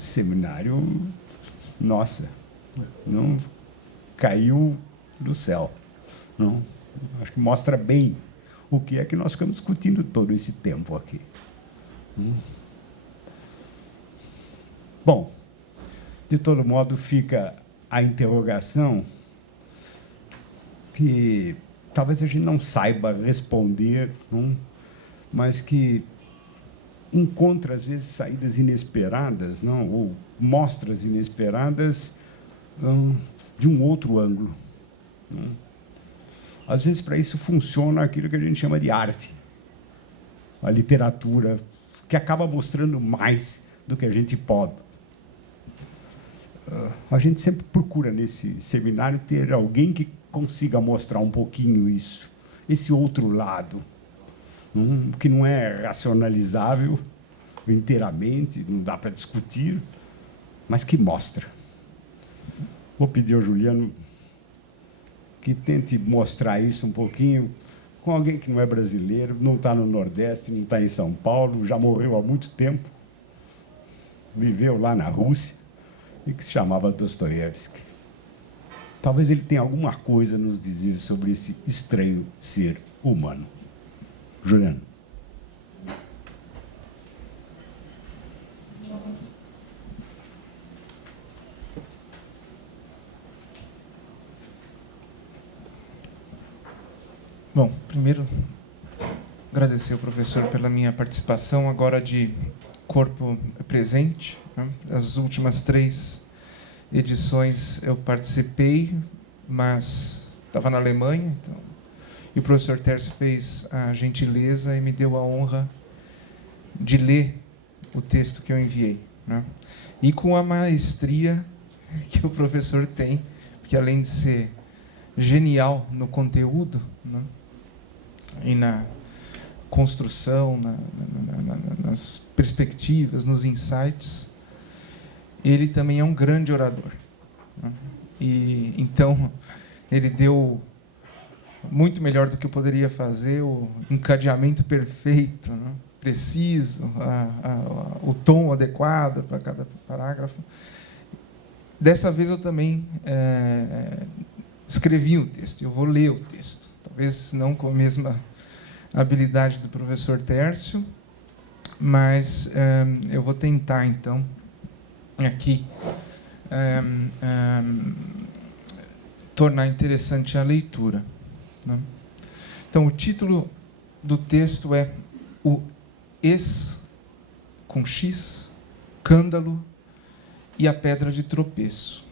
seminário, nossa, não caiu do céu. Não? Acho que mostra bem o que é que nós ficamos discutindo todo esse tempo aqui. Bom, de todo modo, fica a interrogação que talvez a gente não saiba responder, não? Mas que encontra, às vezes, saídas inesperadas, não? Ou mostras inesperadas de um outro ângulo. Não? Às vezes, para isso, funciona aquilo que a gente chama de arte, a literatura, que acaba mostrando mais do que a gente pode. A gente sempre procura, nesse seminário, ter alguém que consiga mostrar um pouquinho isso, esse outro lado, que não é racionalizável inteiramente, não dá para discutir, mas que mostra. Vou pedir ao Juliano que tente mostrar isso um pouquinho com alguém que não é brasileiro, não está no Nordeste, não está em São Paulo, já morreu há muito tempo, viveu lá na Rússia, e que se chamava Dostoiévski. Talvez ele tenha alguma coisa a nos dizer sobre esse estranho ser humano. Juliano. Bom, primeiro, agradecer ao professor pela minha participação, agora de corpo presente. Né? As últimas 3 edições eu participei, mas estava na Alemanha, então, e o professor Tércio fez a gentileza e me deu a honra de ler o texto que eu enviei. Né? E com a maestria que o professor tem, porque além de ser genial no conteúdo, né? E na construção, nas perspectivas, nos insights, ele também é um grande orador. Né? E então ele deu muito melhor do que eu poderia fazer, o encadeamento perfeito, né? Preciso, o tom adequado para cada parágrafo. Dessa vez eu também escrevi o texto, eu vou ler o texto, talvez não com a mesma habilidade do professor Tércio, mas eu vou tentar, então, aqui tornar interessante a leitura. Né? Então, o título do texto é O com X, Cândalo e a Pedra de Tropeço.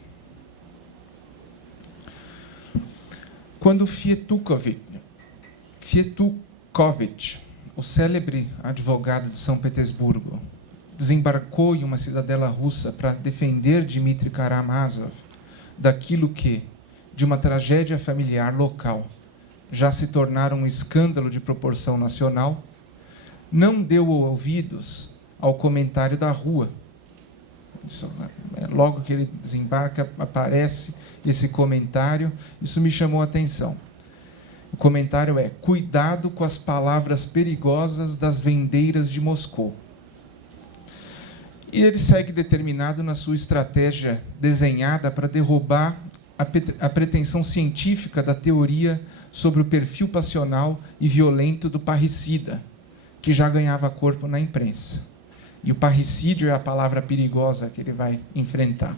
Quando Fietukovitch, o célebre advogado de São Petersburgo, desembarcou em uma cidadela russa para defender Dmitry Karamazov daquilo que, de uma tragédia familiar local, já se tornara um escândalo de proporção nacional, não deu ouvidos ao comentário da rua. Logo que ele desembarca, aparece esse comentário, isso me chamou a atenção. O comentário é: cuidado com as palavras perigosas das vendeiras de Moscou. E ele segue determinado na sua estratégia desenhada para derrubar a pretensão científica da teoria sobre o perfil passional e violento do parricida, que já ganhava corpo na imprensa. E o parricídio é a palavra perigosa que ele vai enfrentar.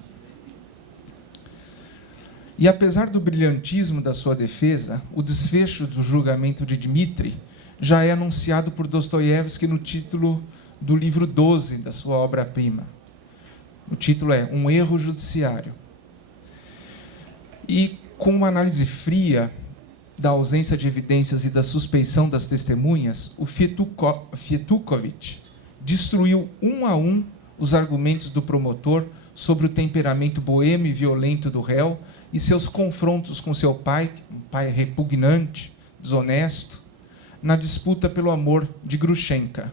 E, apesar do brilhantismo da sua defesa, o desfecho do julgamento de Dmitry já é anunciado por Dostoiévski no título do livro 12 da sua obra-prima. O título é Um Erro Judiciário. E, com uma análise fria da ausência de evidências e da suspeição das testemunhas, o Fietukovitch destruiu um a um os argumentos do promotor sobre o temperamento boêmio e violento do réu e seus confrontos com seu pai, um pai repugnante, desonesto, na disputa pelo amor de Grushenka.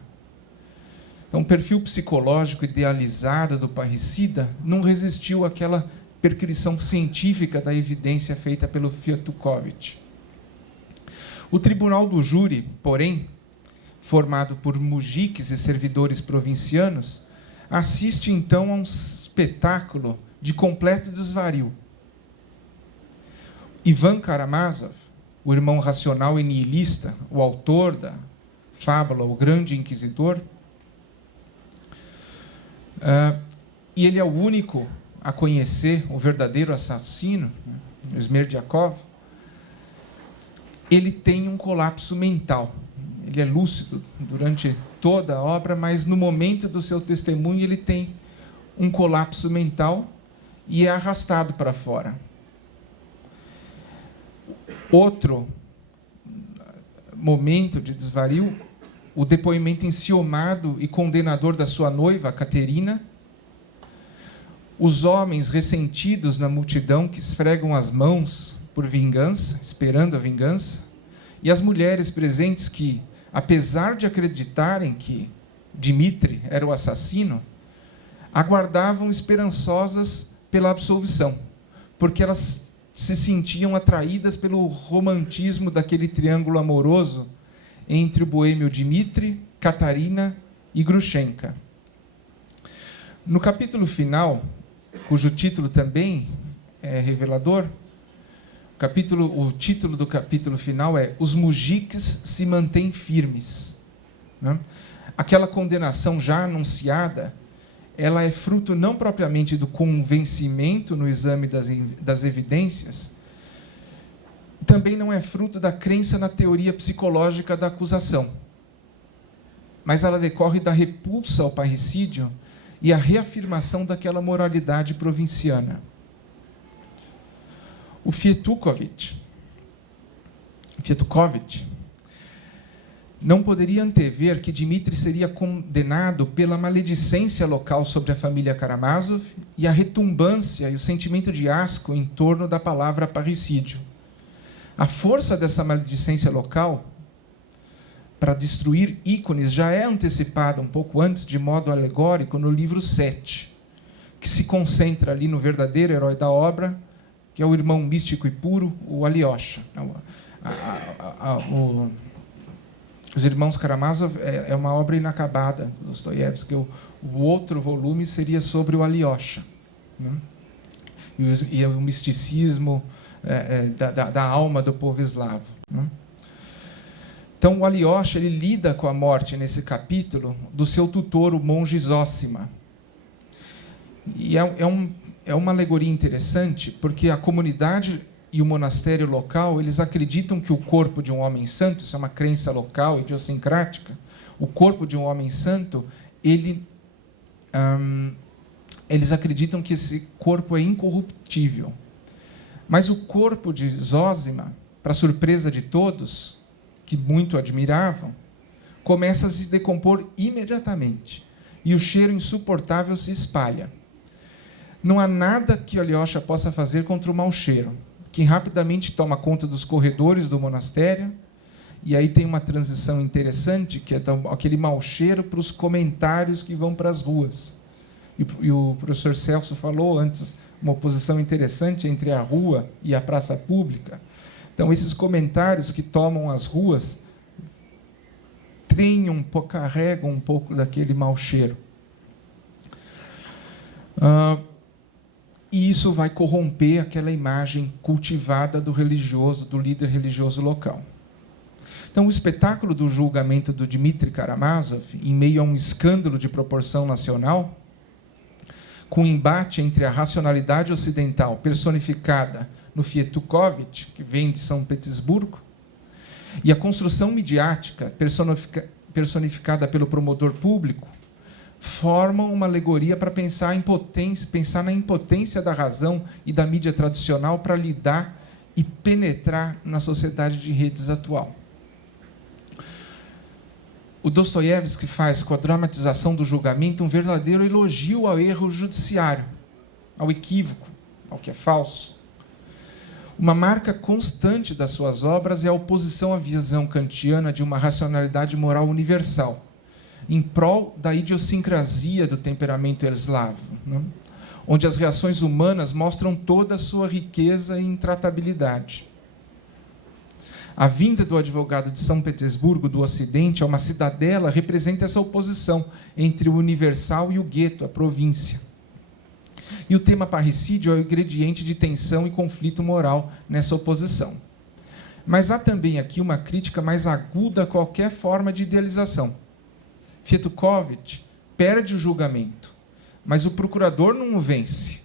Então, o perfil psicológico idealizado do parricida não resistiu àquela percrição científica da evidência feita pelo Fietukovitch. O tribunal do júri, porém, formado por mujiques e servidores provincianos, assiste então a um espetáculo de completo desvario. Ivan Karamazov, o irmão racional e nihilista, o autor da fábula O Grande Inquisidor, e ele é o único a conhecer o verdadeiro assassino, o Smerdyakov. Ele tem um colapso mental. Ele é lúcido durante toda a obra, mas no momento do seu testemunho ele tem um colapso mental e é arrastado para fora. Outro momento de desvario, o depoimento enciumado e condenador da sua noiva, Caterina. Os homens ressentidos na multidão que esfregam as mãos por vingança, esperando a vingança. E as mulheres presentes que, apesar de acreditarem que Dmitri era o assassino, aguardavam esperançosas pela absolvição, porque elas se sentiam atraídas pelo romantismo daquele triângulo amoroso entre o boêmio Dmitri, Catarina e Grushenka. No capítulo final, cujo título também é revelador, o título do capítulo final é Os mujiques se mantêm firmes. Aquela condenação já anunciada, ela é fruto não propriamente do convencimento no exame das evidências, também não é fruto da crença na teoria psicológica da acusação, mas ela decorre da repulsa ao parricídio e a reafirmação daquela moralidade provinciana. O Fietukovitch não poderia antever que Dmitri seria condenado pela maledicência local sobre a família Karamazov e a retumbância e o sentimento de asco em torno da palavra parricídio. A força dessa maledicência local para destruir ícones já é antecipada um pouco antes, de modo alegórico, no livro 7, que se concentra ali no verdadeiro herói da obra, que é o irmão místico e puro, o Alyosha. Os Irmãos Karamazov é uma obra inacabada do Dostoiévski. O outro volume seria sobre o Alyosha, né? E o misticismo da alma do povo eslavo, né? Então, o Alyosha ele lida com a morte, nesse capítulo, do seu tutor, o monge Zósima. E é uma alegoria interessante, porque a comunidade e o monastério local, eles acreditam que o corpo de um homem santo, isso é uma crença local, idiosincrática, o corpo de um homem santo, eles acreditam que esse corpo é incorruptível. Mas o corpo de Zósima, para surpresa de todos, que muito admiravam, começa a se decompor imediatamente, e o cheiro insuportável se espalha. Não há nada que Alyosha possa fazer contra o mau cheiro, que rapidamente toma conta dos corredores do monastério, e aí tem uma transição interessante, que é aquele mau cheiro para os comentários que vão para as ruas. E o professor Celso falou antes, uma oposição interessante entre a rua e a praça pública. Então, esses comentários que tomam as ruas carregam um pouco daquele mau cheiro. E isso vai corromper aquela imagem cultivada do religioso, do líder religioso local. Então, o espetáculo do julgamento do Dmitri Karamazov, em meio a um escândalo de proporção nacional, com embate entre a racionalidade ocidental personificada no Fietukovitch, que vem de São Petersburgo, e a construção midiática personificada pelo promotor público, formam uma alegoria para pensar na impotência da razão e da mídia tradicional para lidar e penetrar na sociedade de redes atual. O Dostoiévski faz, com a dramatização do julgamento, um verdadeiro elogio ao erro judiciário, ao equívoco, ao que é falso. Uma marca constante das suas obras é a oposição à visão kantiana de uma racionalidade moral universal, em prol da idiosincrasia do temperamento eslavo, né? Onde as reações humanas mostram toda a sua riqueza e intratabilidade. A vinda do advogado de São Petersburgo, do Ocidente, a uma cidadela, representa essa oposição entre o universal e o gueto, a província. E o tema parricídio é o ingrediente de tensão e conflito moral nessa oposição. Mas há também aqui uma crítica mais aguda a qualquer forma de idealização. Fietukovitch perde o julgamento, mas o procurador não o vence.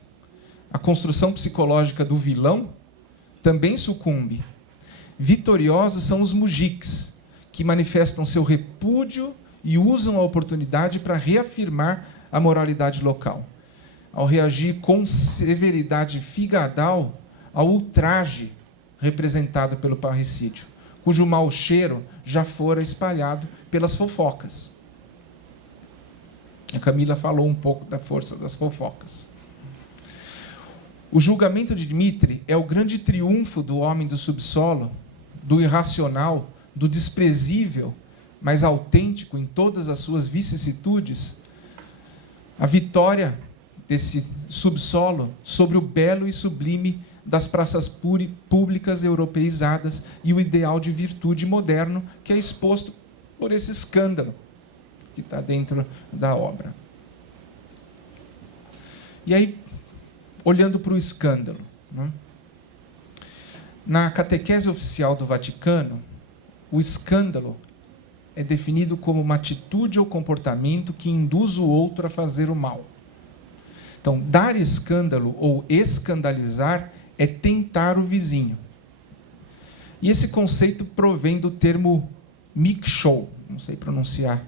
A construção psicológica do vilão também sucumbe. Vitoriosos são os mujiks, que manifestam seu repúdio e usam a oportunidade para reafirmar a moralidade local, ao reagir com severidade figadal ao ultraje representado pelo parricídio, cujo mau cheiro já fora espalhado pelas fofocas. A Camila falou um pouco da força das fofocas. O julgamento de Dmitri é o grande triunfo do homem do subsolo, do irracional, do desprezível, mas autêntico em todas as suas vicissitudes. A vitória desse subsolo sobre o belo e sublime das praças públicas europeizadas e o ideal de virtude moderno que é exposto por esse escândalo que está dentro da obra. E aí, olhando para o escândalo, né? Na catequese oficial do Vaticano, o escândalo é definido como uma atitude ou comportamento que induz o outro a fazer o mal. Então, dar escândalo ou escandalizar é tentar o vizinho. E esse conceito provém do termo mikshol, não sei pronunciar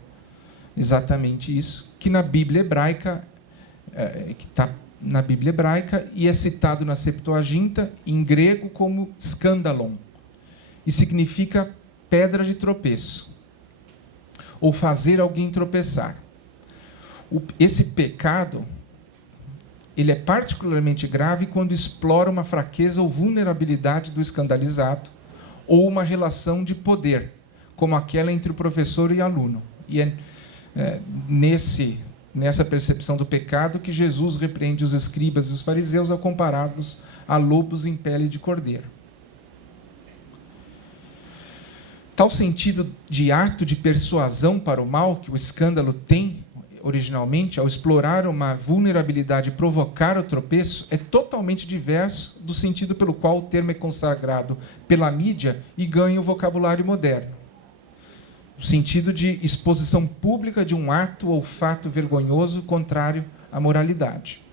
exatamente isso, que na Bíblia hebraica, que está na Bíblia hebraica e é citado na Septuaginta em grego como skandalon, e significa pedra de tropeço, ou fazer alguém tropeçar. Esse pecado, ele é particularmente grave quando explora uma fraqueza ou vulnerabilidade do escandalizado, ou uma relação de poder, como aquela entre o professor e aluno. E é nessa percepção do pecado que Jesus repreende os escribas e os fariseus ao compará-los a lobos em pele de cordeiro. Tal sentido de ato de persuasão para o mal que o escândalo tem originalmente, ao explorar uma vulnerabilidade e provocar o tropeço, é totalmente diverso do sentido pelo qual o termo é consagrado pela mídia e ganha o vocabulário moderno. O sentido de exposição pública de um ato ou fato vergonhoso contrário à moralidade.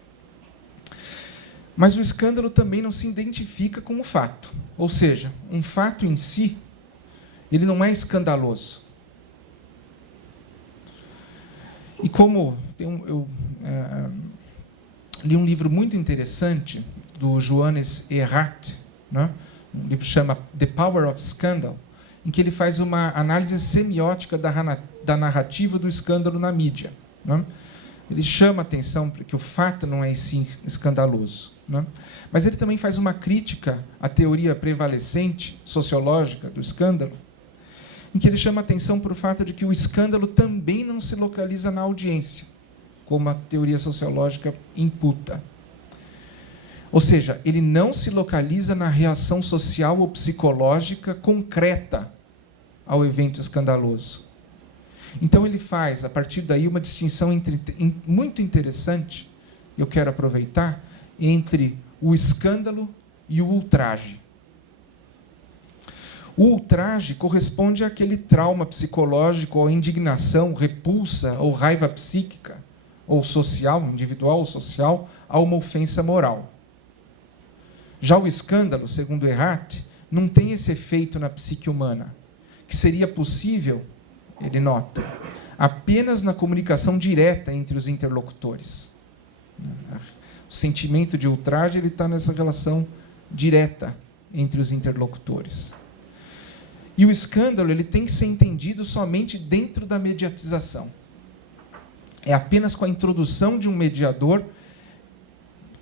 Mas o escândalo também não se identifica como fato. Ou seja, um fato em si, ele não é escandaloso. E como eu li um livro muito interessante do Johannes Erhardt, né? Um livro que chama The Power of Scandal, em que ele faz uma análise semiótica da narrativa do escândalo na mídia. Né? Ele chama a atenção para que o fato não é em si escandaloso. Né? Mas ele também faz uma crítica à teoria prevalecente, sociológica, do escândalo, em que ele chama a atenção para o fato de que o escândalo também não se localiza na audiência, como a teoria sociológica imputa. Ou seja, ele não se localiza na reação social ou psicológica concreta ao evento escandaloso. Então, ele faz, a partir daí, uma distinção muito interessante, eu quero aproveitar, entre o escândalo e o ultraje. O ultraje corresponde àquele trauma psicológico, ou indignação, repulsa ou raiva psíquica, ou social, individual ou social, a uma ofensa moral. Já o escândalo, segundo Erhardt, não tem esse efeito na psique humana, que seria possível, ele nota, apenas na comunicação direta entre os interlocutores. O sentimento de ultraje está nessa relação direta entre os interlocutores. E o escândalo ele tem que ser entendido somente dentro da mediatização. É apenas com a introdução de um mediador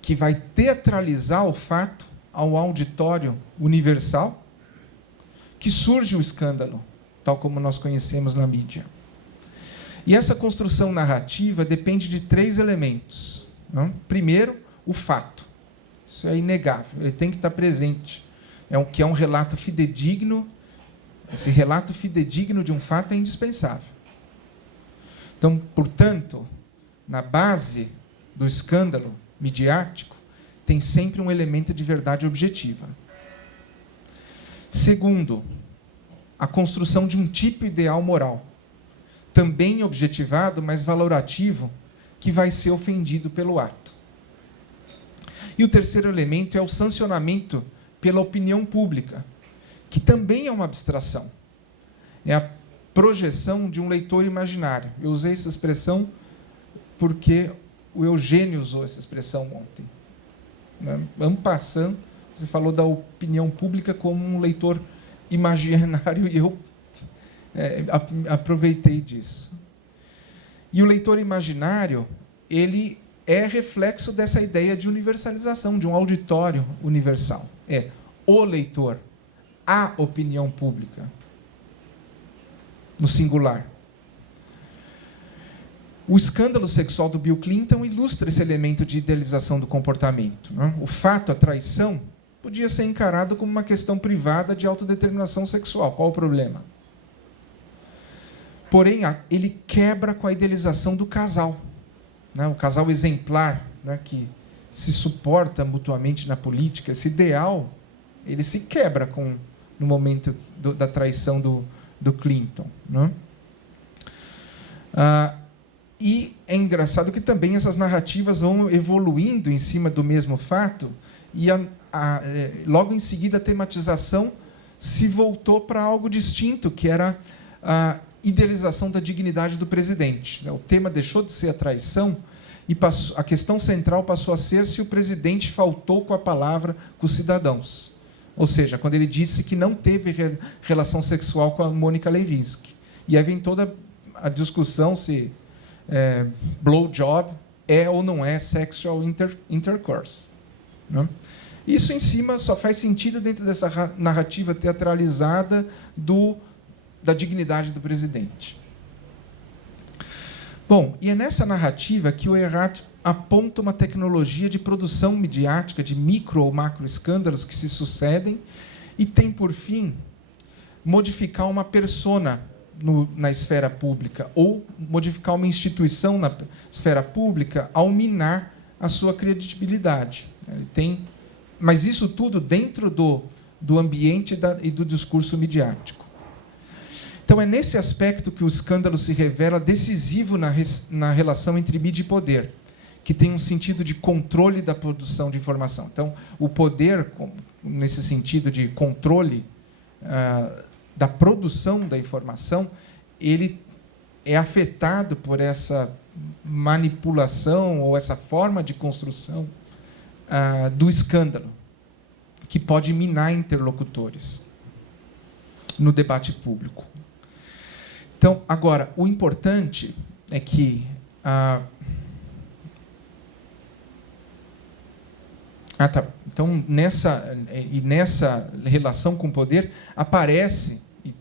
que vai teatralizar o fato ao auditório universal que surge o escândalo, tal como nós conhecemos na mídia. E essa construção narrativa depende de 3 elementos. Não? Primeiro, o fato. Isso é inegável, ele tem que estar presente. Que é um relato fidedigno Esse relato fidedigno de um fato é indispensável. Então, portanto, na base do escândalo midiático, tem sempre um elemento de verdade objetiva. Segundo, a construção de um tipo ideal moral, também objetivado, mas valorativo, que vai ser ofendido pelo ato. E o terceiro elemento é o sancionamento pela opinião pública, que também é uma abstração. É a projeção de um leitor imaginário. Eu usei essa expressão porque o Eugênio usou essa expressão ontem. En passant, você falou da opinião pública como um leitor imaginário e eu aproveitei disso. E o leitor imaginário, ele é reflexo dessa ideia de universalização, de um auditório universal. É o leitor, a opinião pública, no singular. O escândalo sexual do Bill Clinton ilustra esse elemento de idealização do comportamento. Né? O fato, a traição, podia ser encarado como uma questão privada de autodeterminação sexual. Qual o problema? Porém, ele quebra com a idealização do casal. Né? O casal exemplar, né, que se suporta mutuamente na política, esse ideal, ele se quebra no momento da traição do Clinton. Né? E é engraçado que também essas narrativas vão evoluindo em cima do mesmo fato, e logo em seguida a tematização se voltou para algo distinto, que era a idealização da dignidade do presidente. O tema deixou de ser a traição e a questão central passou a ser se o presidente faltou com a palavra com os cidadãos. Ou seja, quando ele disse que não teve relação sexual com a Mônica Lewinsky. E aí vem toda a discussão se blowjob é ou não é sexual intercourse. Né? Isso em cima só faz sentido dentro dessa narrativa teatralizada da dignidade do presidente. Bom, e é nessa narrativa que o Erath aponta uma tecnologia de produção midiática de micro ou macro escândalos que se sucedem e tem, por fim, modificar uma persona na esfera pública ou modificar uma instituição na esfera pública ao minar a sua credibilidade. Mas isso tudo dentro do ambiente e do discurso midiático. Então, é nesse aspecto que o escândalo se revela decisivo na relação entre mídia e poder, que tem um sentido de controle da produção de informação. Então, o poder, nesse sentido de controle da produção da informação, ele é afetado por essa manipulação ou essa forma de construção do escândalo, que pode minar interlocutores no debate público. Então, agora, o importante é que Então, nessa relação com o poder, aparece e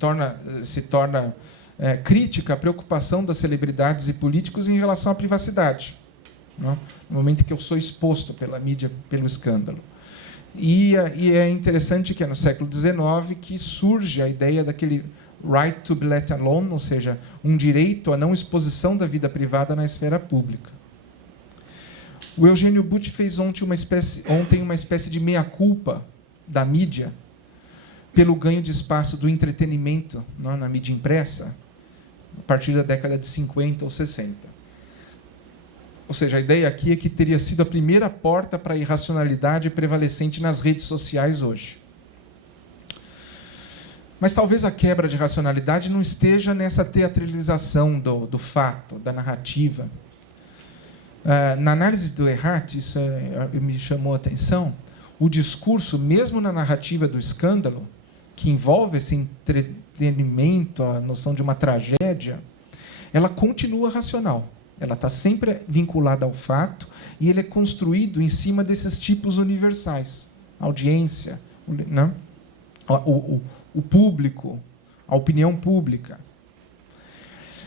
se torna crítica a preocupação das celebridades e políticos em relação à privacidade, né? No momento que eu sou exposto pela mídia, pelo escândalo. E é interessante que é no século XIX que surge a ideia daquele right to be let alone, ou seja, um direito à não exposição da vida privada na esfera pública. O Eugênio Butti fez ontem uma espécie de meia-culpa da mídia pelo ganho de espaço do entretenimento na mídia impressa a partir da década de 50 ou 60. Ou seja, a ideia aqui é que teria sido a primeira porta para a irracionalidade prevalecente nas redes sociais hoje. Mas talvez a quebra de racionalidade não esteja nessa teatralização do fato, da narrativa. Na análise do Erath, isso me chamou a atenção, o discurso, mesmo na narrativa do escândalo, que envolve esse entretenimento, a noção de uma tragédia, ela continua racional. Ela está sempre vinculada ao fato e ele é construído em cima desses tipos universais. A audiência, né? O público, a opinião pública.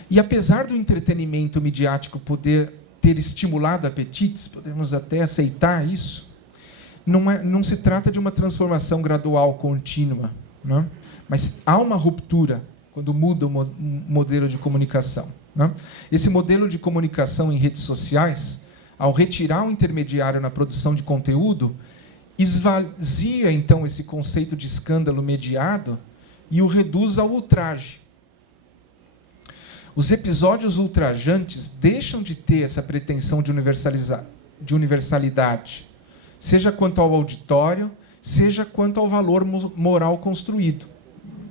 E apesar do entretenimento midiático poder ter estimulado apetites, podemos até aceitar isso, não se trata de uma transformação gradual, contínua, né? Mas há uma ruptura quando muda o modelo de comunicação, né? Esse modelo de comunicação em redes sociais, ao retirar o intermediário na produção de conteúdo, esvazia, então, esse conceito de escândalo mediado e o reduz ao ultraje. Os episódios ultrajantes deixam de ter essa pretensão de universalidade, seja quanto ao auditório, seja quanto ao valor moral construído.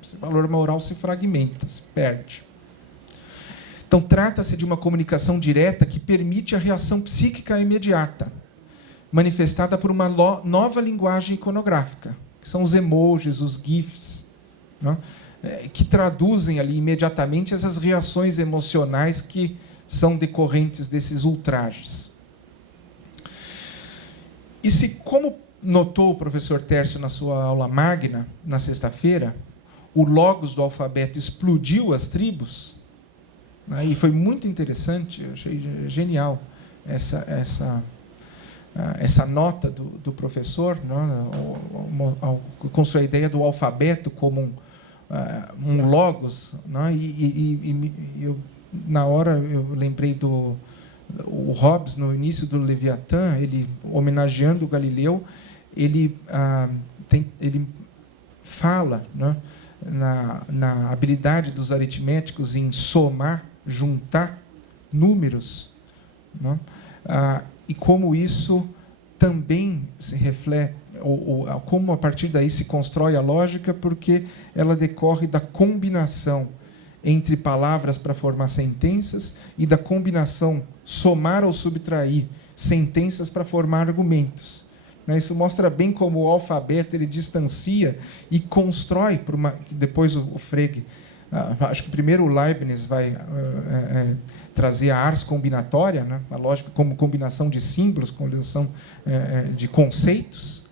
Esse valor moral se fragmenta, se perde. Então, trata-se de uma comunicação direta que permite a reação psíquica imediata, manifestada por uma nova linguagem iconográfica, que são os emojis, os GIFs, né? Que traduzem ali imediatamente essas reações emocionais que são decorrentes desses ultrajes. E se, como notou o professor Tércio na sua aula magna, na sexta-feira, o logos do alfabeto explodiu as tribos, né, e foi muito interessante, eu achei genial essa nota do professor, né, ao construir a ideia do alfabeto como um logos, né, eu, na hora eu lembrei o Hobbes, no início do Leviatã, ele homenageando o Galileu, ele fala, né, na habilidade dos aritméticos em somar, juntar números, né, e como isso também se reflete, ou como a partir daí se constrói a lógica, porque ela decorre da combinação entre palavras para formar sentenças e da combinação somar ou subtrair sentenças para formar argumentos. Isso mostra bem como o alfabeto ele distancia e constrói, depois o Frege, acho que primeiro o Leibniz vai trazer a ars combinatória, né, a lógica como combinação de símbolos, combinação de conceitos,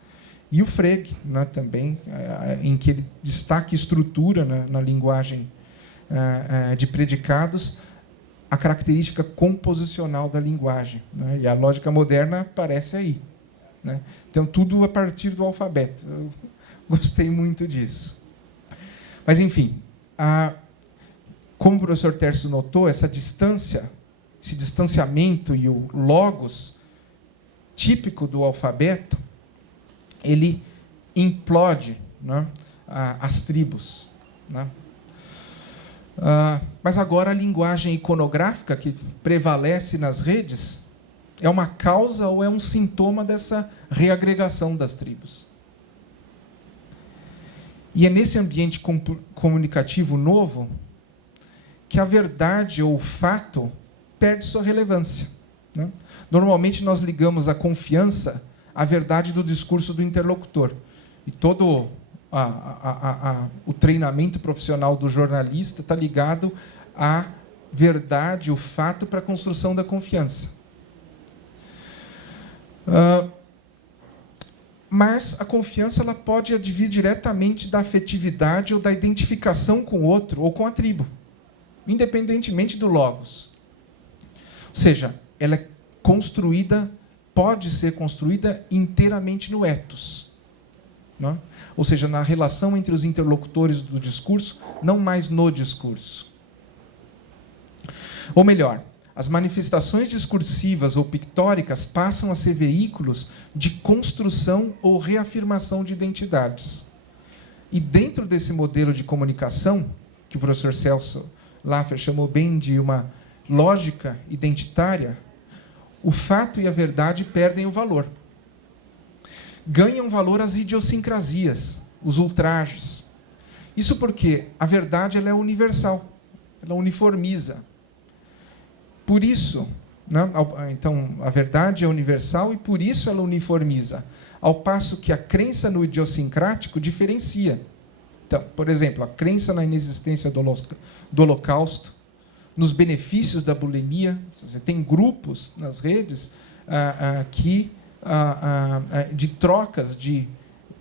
e o Frege, né, também, em que ele destaca estrutura na linguagem de predicados, a característica composicional da linguagem, né, e a lógica moderna aparece aí, né? Então, tudo a partir do alfabeto. Eu gostei muito disso. Mas, enfim, como o professor Tércio notou, essa distância, esse distanciamento e o logos típico do alfabeto, ele implode, né, as tribos, né? Mas agora a linguagem iconográfica que prevalece nas redes é uma causa ou é um sintoma dessa reagregação das tribos? E é nesse ambiente comunicativo novo que a verdade ou o fato perde sua relevância, né? Normalmente nós ligamos a confiança à verdade do discurso do interlocutor. E todo o treinamento profissional do jornalista está ligado à verdade, o fato, para a construção da confiança. Mas a confiança ela pode advir diretamente da afetividade ou da identificação com o outro ou com a tribo, independentemente do logos. Ou seja, ela é construída, pode ser construída inteiramente no ethos, né? Ou seja, na relação entre os interlocutores do discurso, não mais no discurso. Ou melhor, as manifestações discursivas ou pictóricas passam a ser veículos de construção ou reafirmação de identidades. E dentro desse modelo de comunicação, que o professor Celso Laffer chamou bem de uma lógica identitária, o fato e a verdade perdem o valor. Ganham valor as idiosincrasias, os ultrajes. Isso porque a verdade ela é universal, ela uniformiza. Por isso, né, então, a verdade é universal e por isso ela uniformiza, ao passo que a crença no idiosincrático diferencia. Então, por exemplo, a crença na inexistência do Holocausto, nos benefícios da bulimia. Você tem grupos nas redes de trocas de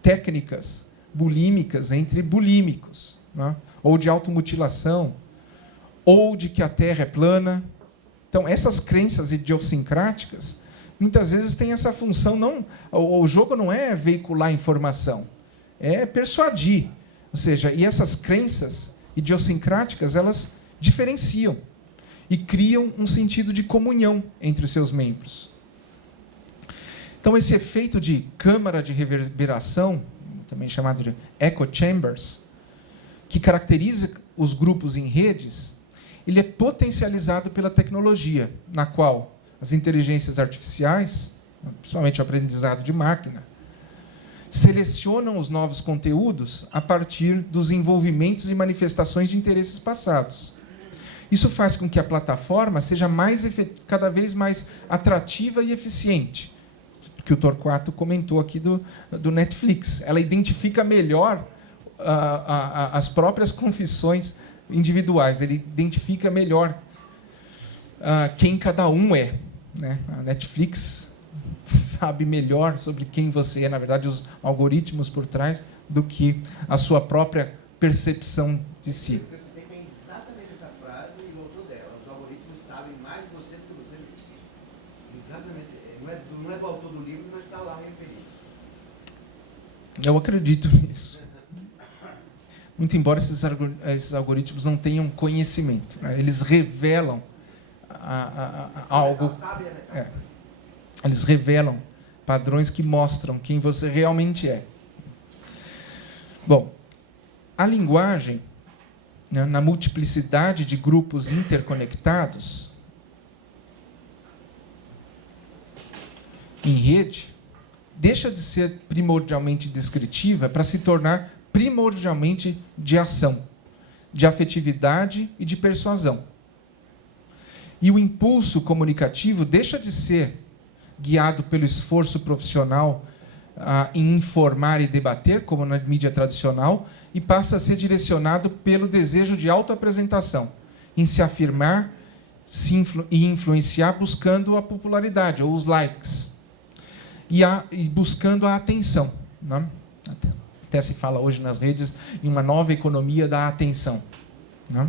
técnicas bulímicas entre bulímicos, né, ou de automutilação, ou de que a Terra é plana. Então, essas crenças idiosincráticas, muitas vezes têm essa função. O jogo não é veicular informação, é persuadir. Ou seja, e essas crenças idiosincráticas, elas diferenciam e criam um sentido de comunhão entre os seus membros. Então, esse efeito de câmara de reverberação, também chamado de echo chambers, que caracteriza os grupos em redes, ele é potencializado pela tecnologia, na qual as inteligências artificiais, principalmente o aprendizado de máquina, selecionam os novos conteúdos a partir dos envolvimentos e manifestações de interesses passados. Isso faz com que a plataforma seja cada vez mais atrativa e eficiente, que o Torquato comentou aqui do Netflix. Ela identifica melhor as próprias confissões individuais, ele identifica melhor quem cada um é, né? A Netflix sabe melhor sobre quem você é, na verdade, os algoritmos por trás, do que a sua própria percepção de si. Você tem exatamente essa frase e voltou dela. Os algoritmos sabem mais de você do que você mesmo. Exatamente. Não é do autor do livro, mas está lá referido. Eu acredito nisso. Muito embora esses algoritmos não tenham conhecimento, né? Eles revelam algo. Eles revelam padrões que mostram quem você realmente é. Bom, a linguagem, né, na multiplicidade de grupos interconectados, em rede, deixa de ser primordialmente descritiva para se tornar primordialmente de ação, de afetividade e de persuasão. E o impulso comunicativo deixa de ser guiado pelo esforço profissional em informar e debater, como na mídia tradicional, e passa a ser direcionado pelo desejo de autoapresentação, em se afirmar e influenciar buscando a popularidade, ou os likes, e buscando a atenção, né? Até se fala hoje nas redes em uma nova economia da atenção, né?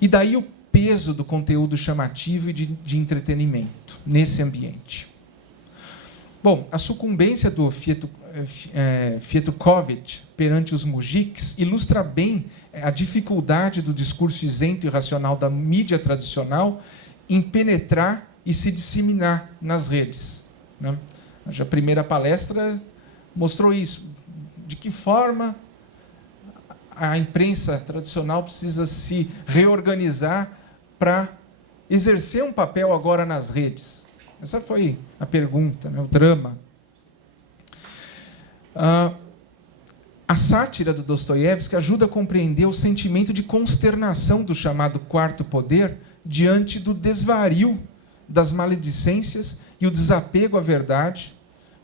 E daí o peso do conteúdo chamativo e de entretenimento nesse ambiente. Bom, a sucumbência do Fietukovic perante os mujiks ilustra bem a dificuldade do discurso isento e racional da mídia tradicional em penetrar e se disseminar nas redes, né? A primeira palestra mostrou isso. De que forma a imprensa tradicional precisa se reorganizar para exercer um papel agora nas redes? Essa foi a pergunta, né? O drama. A sátira do Dostoiévski ajuda a compreender o sentimento de consternação do chamado quarto poder diante do desvario das maledicências e o desapego à verdade,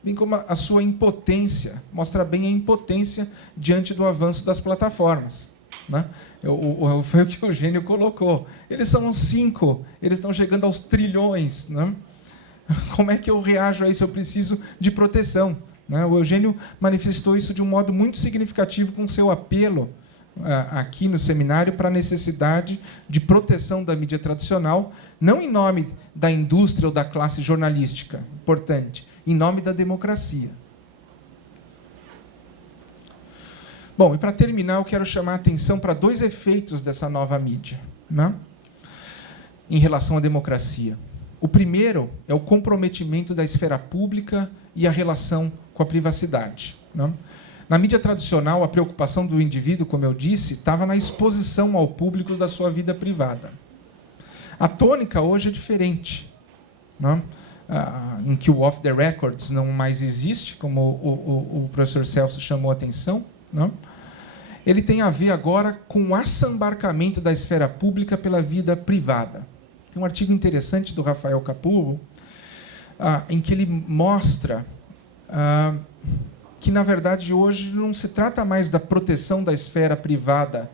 bem como a sua impotência, mostra bem a impotência diante do avanço das plataformas, né? Foi o que o Eugênio colocou. Eles são uns 5, eles estão chegando aos trilhões, né? Como é que eu reajo a isso? Eu preciso de proteção, né? O Eugênio manifestou isso de um modo muito significativo com seu apelo aqui no seminário para a necessidade de proteção da mídia tradicional, não em nome da indústria ou da classe jornalística, importante, em nome da democracia. Bom, e para terminar, eu quero chamar a atenção para 2 efeitos dessa nova mídia, né, em relação à democracia. O primeiro é o comprometimento da esfera pública e a relação com a privacidade, né? Na mídia tradicional, a preocupação do indivíduo, como eu disse, estava na exposição ao público da sua vida privada. A tônica hoje é diferente, né? Em que o off the records não mais existe, como o professor Celso chamou a atenção, né? Ele tem a ver agora com o assambarcamento da esfera pública pela vida privada. Tem um artigo interessante do Rafael Capullo, em que ele mostra que, na verdade, hoje não se trata mais da proteção da esfera privada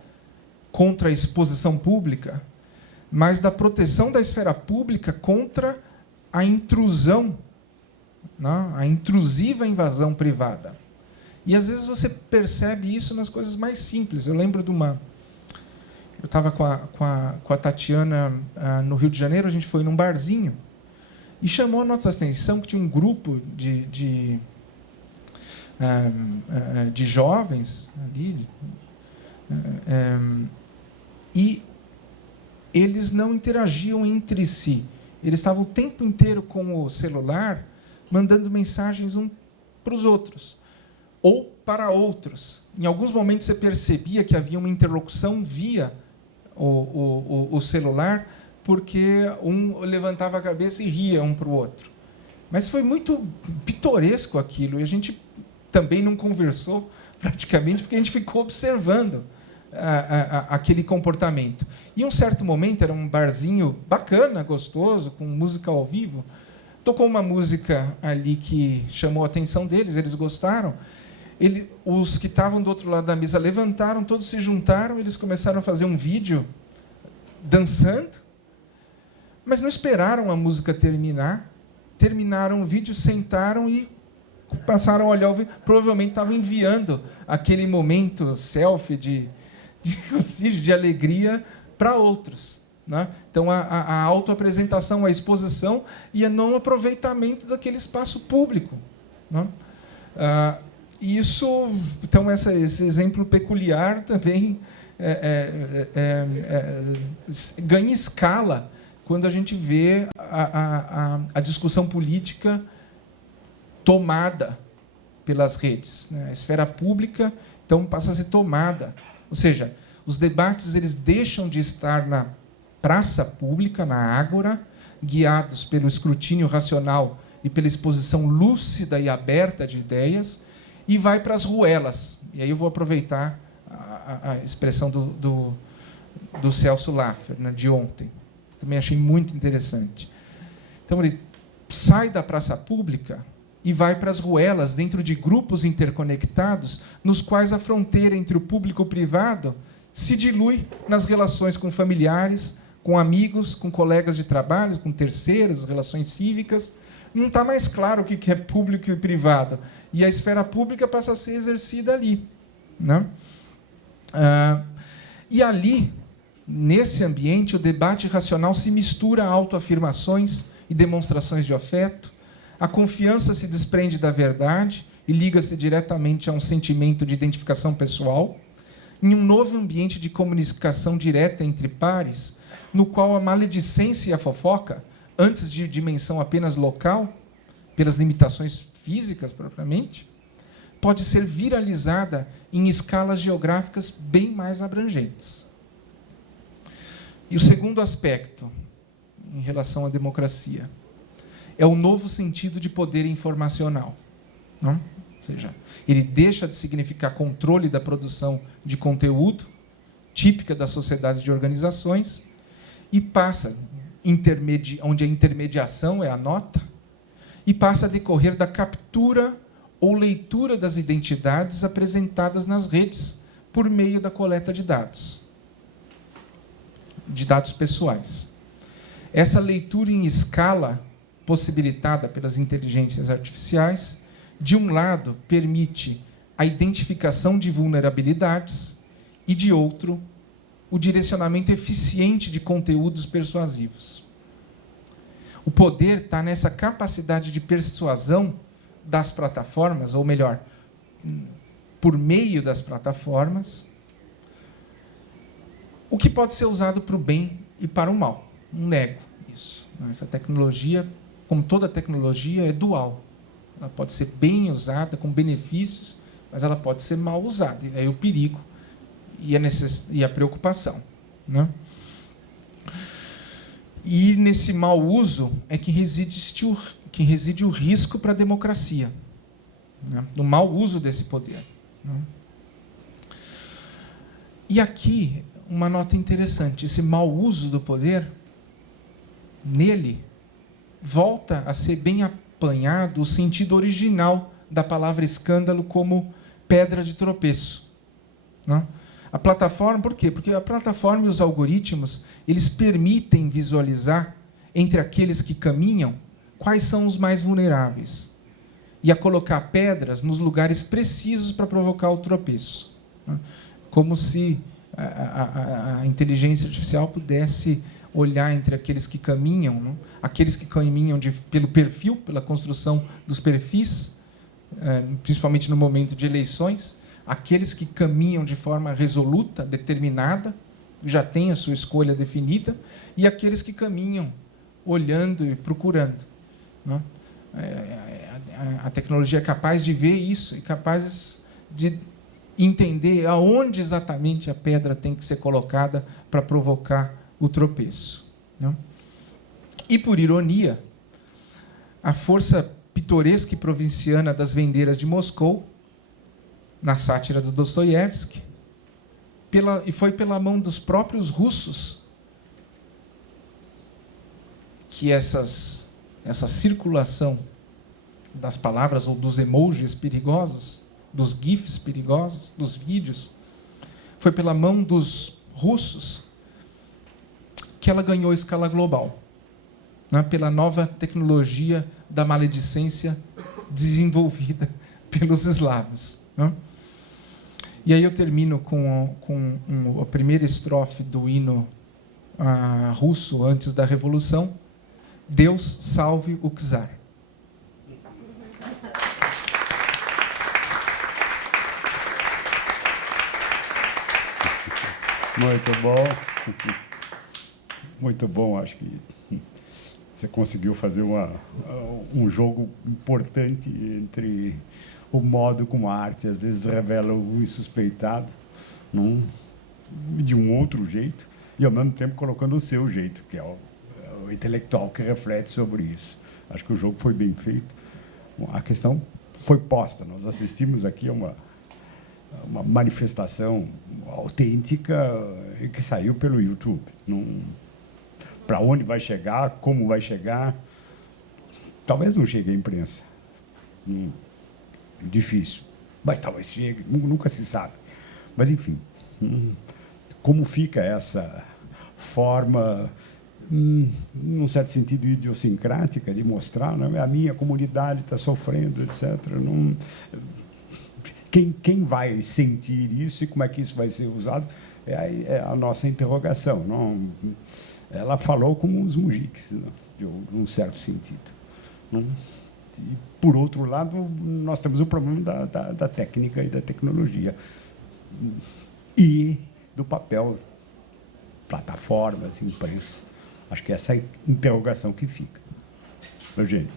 contra a exposição pública, mas da proteção da esfera pública contra a intrusão, né, a intrusiva invasão privada. E, às vezes, você percebe isso nas coisas mais simples. Eu lembro de uma... Eu estava com a Tatiana no Rio de Janeiro, a gente foi num barzinho, e chamou a nossa atenção que tinha um grupo de jovens ali, E eles não interagiam entre si. Eles estavam o tempo inteiro com o celular, mandando mensagens uns para os outros, ou para outros. Em alguns momentos você percebia que havia uma interlocução via o celular, porque um levantava a cabeça e ria um para o outro. Mas foi muito pitoresco aquilo, e a gente também não conversou praticamente, porque a gente ficou observando aquele comportamento. E, em um certo momento, era um barzinho bacana, gostoso, com música ao vivo. Tocou uma música ali que chamou a atenção deles, eles gostaram. Os que estavam do outro lado da mesa levantaram, todos se juntaram, eles começaram a fazer um vídeo dançando, mas não esperaram a música terminar. Terminaram o vídeo, sentaram e passaram a olhar o vídeo. Provavelmente estavam enviando aquele momento selfie de alegria para outros, né? Então, a autoapresentação, a exposição e o não aproveitamento daquele espaço público, né? Então, esse exemplo peculiar também ganha escala quando a gente vê a discussão política tomada pelas redes, né? A esfera pública, então, passa a ser tomada. Ou seja, os debates eles deixam de estar na praça pública, na ágora, guiados pelo escrutínio racional e pela exposição lúcida e aberta de ideias, e vai para as ruelas. E aí eu vou aproveitar a expressão do Celso Laffer, né, de ontem. Também achei muito interessante. Então, ele sai da praça pública e vai para as ruelas, dentro de grupos interconectados, nos quais a fronteira entre o público e o privado se dilui nas relações com familiares, com amigos, com colegas de trabalho, com terceiros, relações cívicas. Não está mais claro o que é público e privado. E a esfera pública passa a ser exercida ali, né? E ali, nesse ambiente, o debate racional se mistura a autoafirmações e demonstrações de afeto. A confiança se desprende da verdade e liga-se diretamente a um sentimento de identificação pessoal, em um novo ambiente de comunicação direta entre pares, no qual a maledicência e a fofoca, antes de dimensão apenas local, pelas limitações físicas propriamente, pode ser viralizada em escalas geográficas bem mais abrangentes. E o segundo aspecto, em relação à democracia, é o novo sentido de poder informacional, não? Ou seja, ele deixa de significar controle da produção de conteúdo, típica das sociedades de organizações, e passa, onde a intermediação é a nota, e passa a decorrer da captura ou leitura das identidades apresentadas nas redes por meio da coleta de dados pessoais. Essa leitura em escala, possibilitada pelas inteligências artificiais, de um lado, permite a identificação de vulnerabilidades e, de outro, o direcionamento eficiente de conteúdos persuasivos. O poder está nessa capacidade de persuasão das plataformas, ou melhor, por meio das plataformas, o que pode ser usado para o bem e para o mal. Não nego isso. Essa tecnologia, como toda tecnologia, é dual. Ela pode ser bem usada, com benefícios, mas ela pode ser mal usada. E aí o perigo e a preocupação, né? E nesse mau uso é que reside o risco para a democracia, né? No mau uso desse poder, né? E aqui, uma nota interessante: esse mau uso do poder, nele, volta a ser bem apanhado o sentido original da palavra escândalo como pedra de tropeço, né? A plataforma, por quê? Porque a plataforma e os algoritmos, eles permitem visualizar entre aqueles que caminham quais são os mais vulneráveis e a colocar pedras nos lugares precisos para provocar o tropeço, né? Como se a inteligência artificial pudesse olhar entre aqueles que caminham, né? Aqueles que caminham pelo perfil, pela construção dos perfis, principalmente no momento de eleições, Aqueles que caminham de forma resoluta, determinada, já têm a sua escolha definida, e aqueles que caminham olhando e procurando, né? A tecnologia é capaz de ver isso e capaz de entender aonde exatamente a pedra tem que ser colocada para provocar o tropeço, né? E, por ironia, a força pitoresca e provinciana das vendeiras de Moscou, na sátira do Dostoiévski, e foi pela mão dos próprios russos que essa circulação das palavras ou dos emojis perigosos, dos GIFs perigosos, dos vídeos, foi pela mão dos russos que ela ganhou escala global, né? Pela nova tecnologia da maledicência desenvolvida pelos eslavos, né? E aí eu termino com a primeira estrofe do hino russo antes da Revolução: Deus salve o czar. Muito bom. Muito bom, acho que você conseguiu fazer um jogo importante entre o modo como a arte às vezes revela o insuspeitado de um outro jeito e, ao mesmo tempo, colocando o seu jeito, que é o intelectual que reflete sobre isso. Acho que o jogo foi bem feito. A questão foi posta. Nós assistimos aqui a uma manifestação autêntica que saiu pelo YouTube. Para onde vai chegar, como vai chegar, talvez não chegue à imprensa. Difícil. Mas talvez chegue, nunca se sabe. Mas, enfim, como fica essa forma, num certo sentido, idiosincrática de mostrar, né? A minha comunidade está sofrendo, etc. Quem vai sentir isso e como é que isso vai ser usado é a nossa interrogação. Não? Ela falou como os mujiques, né? De um certo sentido. Não? E, por outro lado, nós temos o problema da técnica e da tecnologia e do papel, plataformas, imprensa. Acho que essa é a interrogação que fica. Eugênio.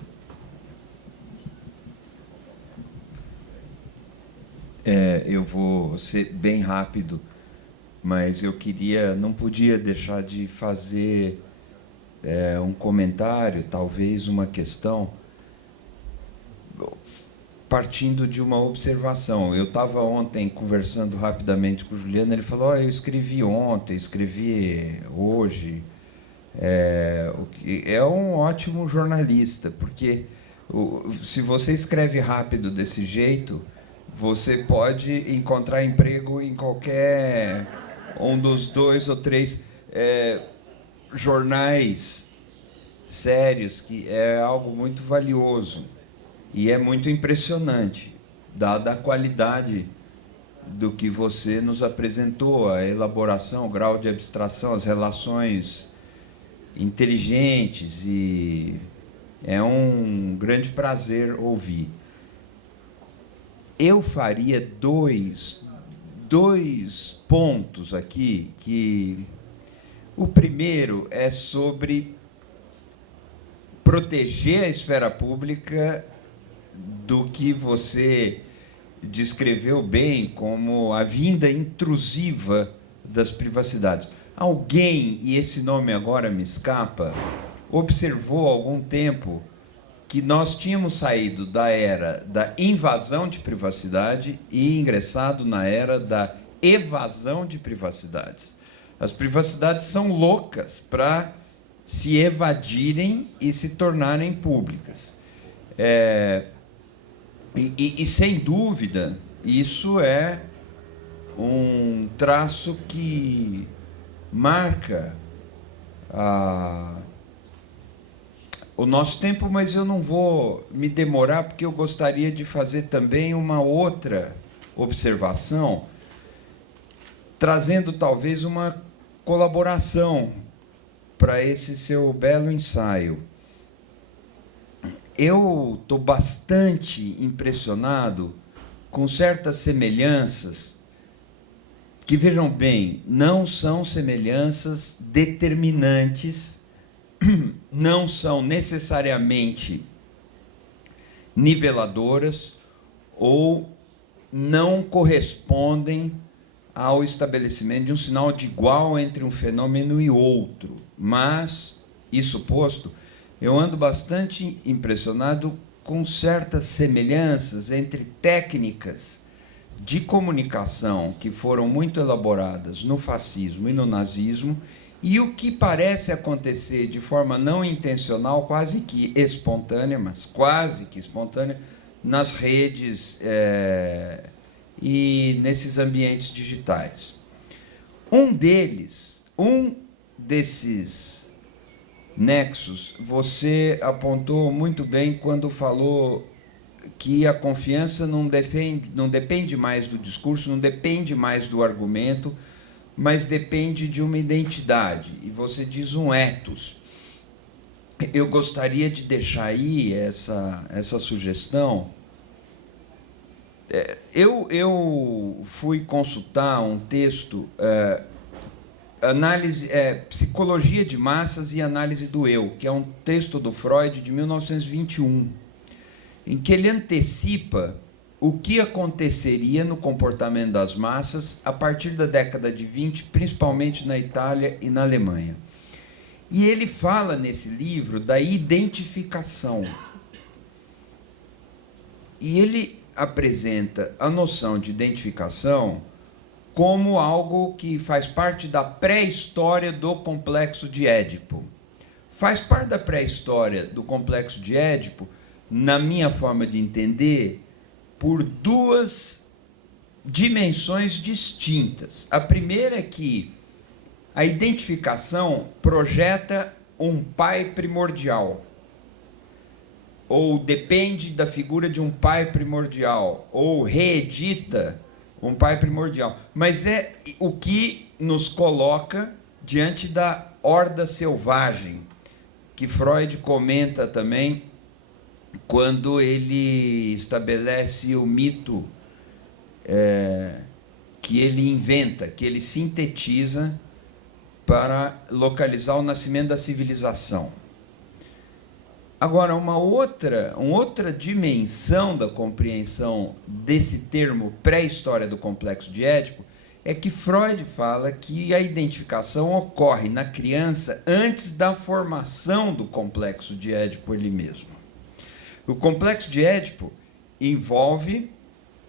Eu vou ser bem rápido, mas eu não podia deixar de fazer um comentário, talvez uma questão, partindo de uma observação. Eu estava ontem conversando rapidamente com o Juliano, ele falou: eu escrevi ontem, escrevi hoje. É um ótimo jornalista, porque se você escreve rápido desse jeito, você pode encontrar emprego em qualquer um dos 2 ou 3 jornais sérios, que é algo muito valioso e é muito impressionante, dada a qualidade do que você nos apresentou, a elaboração, o grau de abstração, as relações inteligentes, e é um grande prazer ouvir. Eu faria dois pontos aqui, que o primeiro é sobre proteger a esfera pública do que você descreveu bem como a vinda intrusiva das privacidades. Alguém, e esse nome agora me escapa, observou há algum tempo que nós tínhamos saído da era da invasão de privacidade e ingressado na era da evasão de privacidades. As privacidades são loucas para se evadirem e se tornarem públicas. E, sem dúvida, isso é um traço que marca o nosso tempo, mas eu não vou me demorar, porque eu gostaria de fazer também uma outra observação, trazendo talvez uma colaboração para esse seu belo ensaio. Eu estou bastante impressionado com certas semelhanças que, vejam bem, não são semelhanças determinantes, não são necessariamente niveladoras ou não correspondem ao estabelecimento de um sinal de igual entre um fenômeno e outro. Mas, isso posto, eu ando bastante impressionado com certas semelhanças entre técnicas de comunicação que foram muito elaboradas no fascismo e no nazismo e o que parece acontecer de forma não intencional, quase que espontânea, mas quase que espontânea, nas redes e nesses ambientes digitais. Um desses nexos, você apontou muito bem quando falou que a confiança não depende mais do discurso, não depende mais do argumento, mas depende de uma identidade. E você diz um ethos. Eu gostaria de deixar aí essa sugestão. Eu fui consultar um texto, Psicologia de Massas e Análise do Eu, que é um texto do Freud de 1921, em que ele antecipa o que aconteceria no comportamento das massas a partir da década de 20, principalmente na Itália e na Alemanha. E ele fala nesse livro da identificação. E ele apresenta a noção de identificação como algo que faz parte da pré-história do complexo de Édipo. Faz parte da pré-história do complexo de Édipo, na minha forma de entender, por duas dimensões distintas. A primeira é que a identificação projeta um pai primordial, ou depende da figura de um pai primordial, ou reedita um pai primordial. Mas é o que nos coloca diante da horda selvagem, que Freud comenta também quando ele estabelece o mito que ele inventa, que ele sintetiza para localizar o nascimento da civilização. Agora, uma outra dimensão da compreensão desse termo pré-história do complexo de Édipo é que Freud fala que a identificação ocorre na criança antes da formação do complexo de Édipo ele mesmo. O complexo de Édipo envolve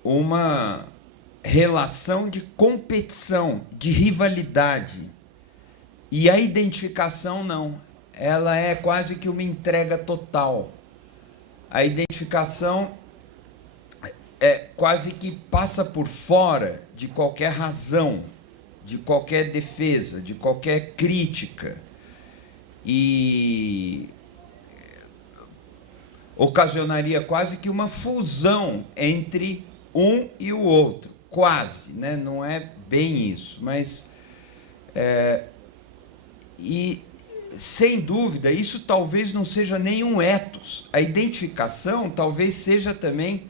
uma relação de competição, de rivalidade. E a identificação não. Ela é quase que uma entrega total. A identificação quase que passa por fora de qualquer razão, de qualquer defesa, de qualquer crítica. E ocasionaria quase que uma fusão entre um e o outro. Quase, né? Não é bem isso, mas... E, sem dúvida, isso talvez não seja nenhum ethos. A identificação talvez seja também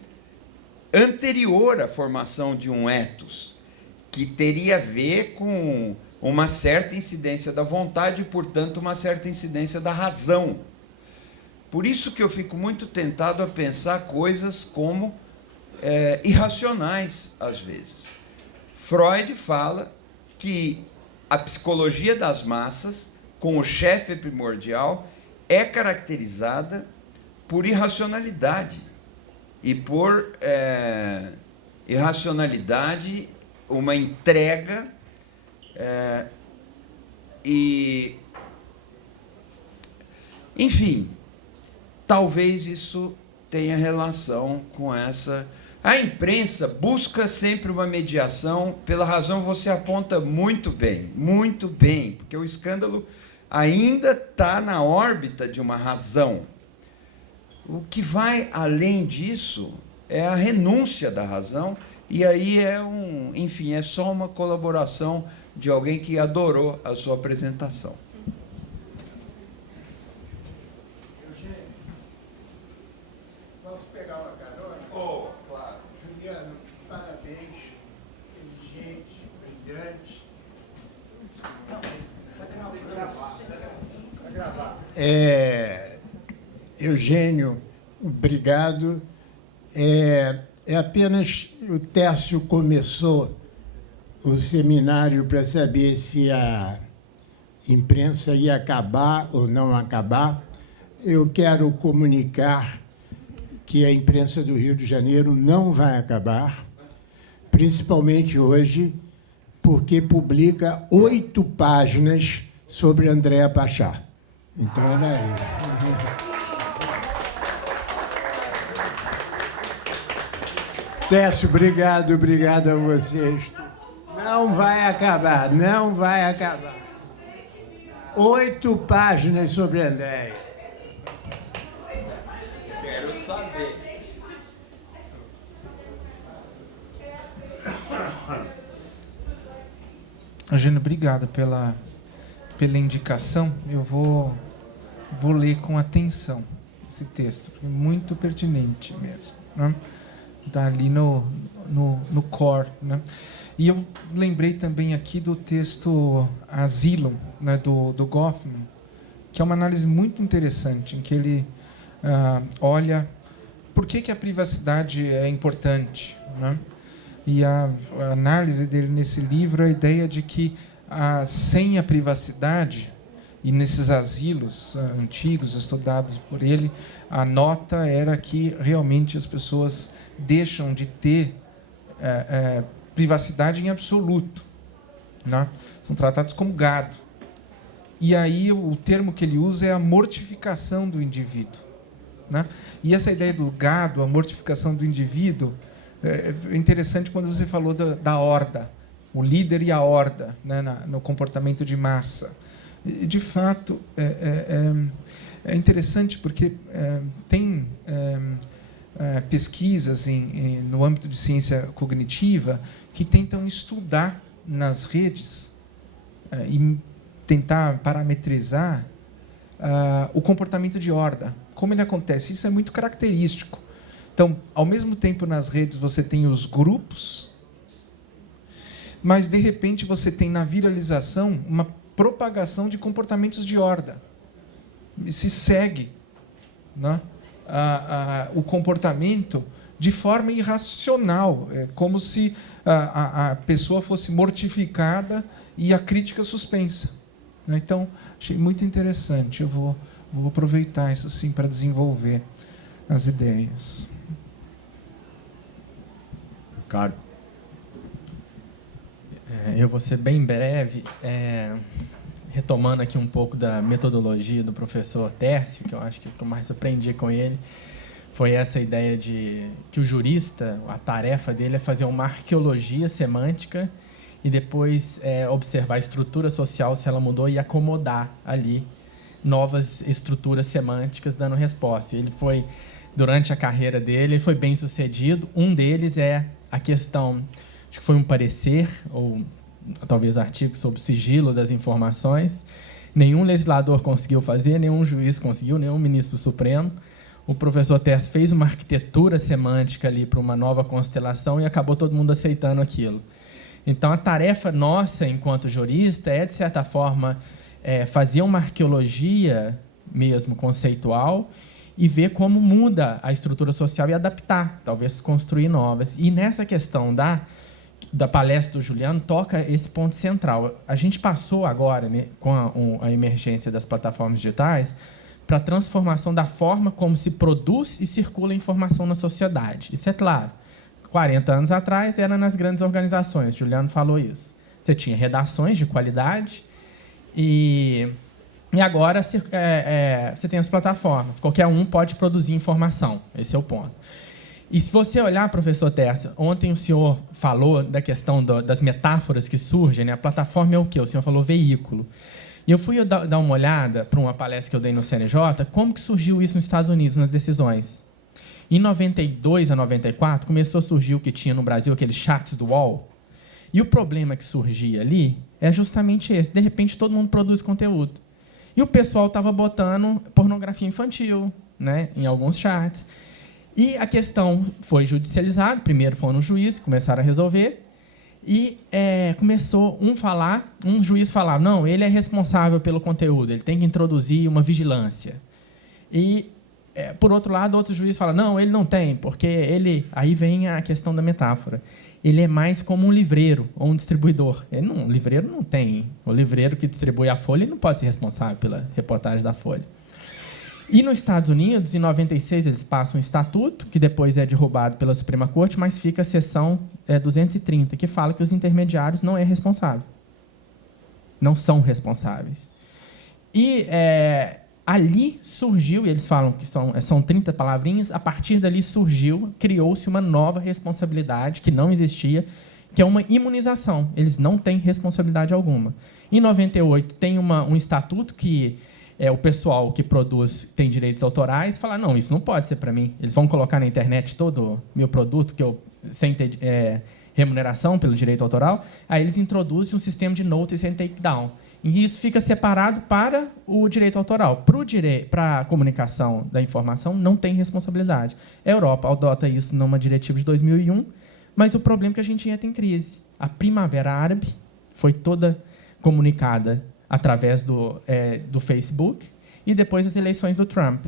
anterior à formação de um ethos, que teria a ver com uma certa incidência da vontade e, portanto, uma certa incidência da razão. Por isso que eu fico muito tentado a pensar coisas como irracionais, às vezes. Freud fala que a psicologia das massas, com o chefe primordial, é caracterizada por irracionalidade. E por irracionalidade, uma entrega enfim, talvez isso tenha relação com essa... A imprensa busca sempre uma mediação, pela razão você aponta muito bem, porque o escândalo ainda está na órbita de uma razão. O que vai além disso é a renúncia da razão, e aí enfim, é só uma colaboração de alguém que adorou a sua apresentação. Eugênio, posso pegar uma carona? Oh, claro. Juliano, Eugênio, obrigado. É apenas o Tércio começou o seminário para saber se a imprensa ia acabar ou não acabar. Eu quero comunicar que a imprensa do Rio de Janeiro não vai acabar, principalmente hoje, porque publica 8 páginas sobre Andréa Pachá. Então, era isso. Tércio, obrigado a vocês. Não vai acabar, não vai acabar. 8 páginas sobre Andréa. Quero saber. Eugênio, obrigado pela indicação. Eu vou ler com atenção esse texto, porque é muito pertinente mesmo, né? Está ali no core, né? E eu lembrei também aqui do texto Asylum, né, do Goffman, que é uma análise muito interessante, em que ele olha por que a privacidade é importante, né? E a análise dele nesse livro é a ideia de que sem a privacidade, e nesses asilos antigos estudados por ele, a nota era que realmente as pessoas deixam de ter privacidade em absoluto, né? São tratados como gado. E aí o termo que ele usa é a mortificação do indivíduo, né? E essa ideia do gado, a mortificação do indivíduo, é interessante quando você falou da horda, o líder e a horda, né, no comportamento de massa. E, de fato, é interessante porque tem pesquisas no âmbito de ciência cognitiva que tentam estudar nas redes e tentar parametrizar o comportamento de horda, como ele acontece. Isso é muito característico. Então, ao mesmo tempo, nas redes você tem os grupos, mas, de repente, você tem na viralização uma propagação de comportamentos de horda. E se segue, né, o comportamento de forma irracional. É como se a pessoa fosse mortificada e a crítica suspensa. Então, achei muito interessante. Eu vou aproveitar isso, sim, para desenvolver as ideias. Ricardo. Eu vou ser bem breve, retomando aqui um pouco da metodologia do professor Tércio, que eu acho que o que eu mais aprendi com ele foi essa ideia de que o jurista, a tarefa dele é fazer uma arqueologia semântica e depois observar a estrutura social, se ela mudou, e acomodar ali novas estruturas semânticas dando resposta. Ele foi, durante a carreira dele, ele foi bem sucedido. Um deles é a questão, acho que foi um parecer, ou talvez artigo sobre o sigilo das informações. Nenhum legislador conseguiu fazer, nenhum juiz conseguiu, nenhum ministro do Supremo. O professor Tércio fez uma arquitetura semântica ali para uma nova constelação e acabou todo mundo aceitando aquilo. Então, a tarefa nossa, enquanto jurista, é, de certa forma, fazer uma arqueologia mesmo conceitual e ver como muda a estrutura social e adaptar, talvez construir novas. E nessa questão da palestra do Juliano, toca esse ponto central. A gente passou agora, né, com a emergência das plataformas digitais, para a transformação da forma como se produz e circula a informação na sociedade. Isso é claro. 40 anos atrás, era nas grandes organizações. Juliano falou isso. Você tinha redações de qualidade e agora você tem as plataformas. Qualquer um pode produzir informação. Esse é o ponto. E se você olhar, professor Tércio, ontem o senhor falou da questão das metáforas que surgem, né? A plataforma é o quê? O senhor falou veículo. E eu fui dar uma olhada para uma palestra que eu dei no CNJ, como que surgiu isso nos Estados Unidos, nas decisões. Em 92 a 94, começou a surgir o que tinha no Brasil, aqueles chats do UOL. E o problema que surgia ali é justamente esse. De repente, todo mundo produz conteúdo. E o pessoal estava botando pornografia infantil, né, em alguns chats. E a questão foi judicializada. Primeiro foram no juiz, começaram a resolver. E começou um juiz falar, não, ele é responsável pelo conteúdo, ele tem que introduzir uma vigilância. E, por outro lado, outro juiz fala, não, ele não tem, porque ele... Aí vem a questão da metáfora. Ele é mais como um livreiro ou um distribuidor. O livreiro não tem. O livreiro que distribui a Folha ele não pode ser responsável pela reportagem da Folha. E nos Estados Unidos, em 96, eles passam um estatuto, que depois é derrubado pela Suprema Corte, mas fica a seção 230, que fala que os intermediários não é responsável. Não são responsáveis. E ali surgiu, e eles falam que são 30 palavrinhas, a partir dali criou-se uma nova responsabilidade que não existia, que é uma imunização. Eles não têm responsabilidade alguma. Em 98, tem um estatuto que o pessoal que produz tem direitos autorais, fala, não, isso não pode ser para mim. Eles vão colocar na internet todo o meu produto sem ter remuneração pelo direito autoral. Aí eles introduzem um sistema de notice and takedown. E isso fica separado para o direito autoral. Para a comunicação da informação, não tem responsabilidade. A Europa adota isso numa diretiva de 2001, mas o problema é que a gente entra em crise. A Primavera Árabe foi toda comunicada através do Facebook e depois as eleições do Trump.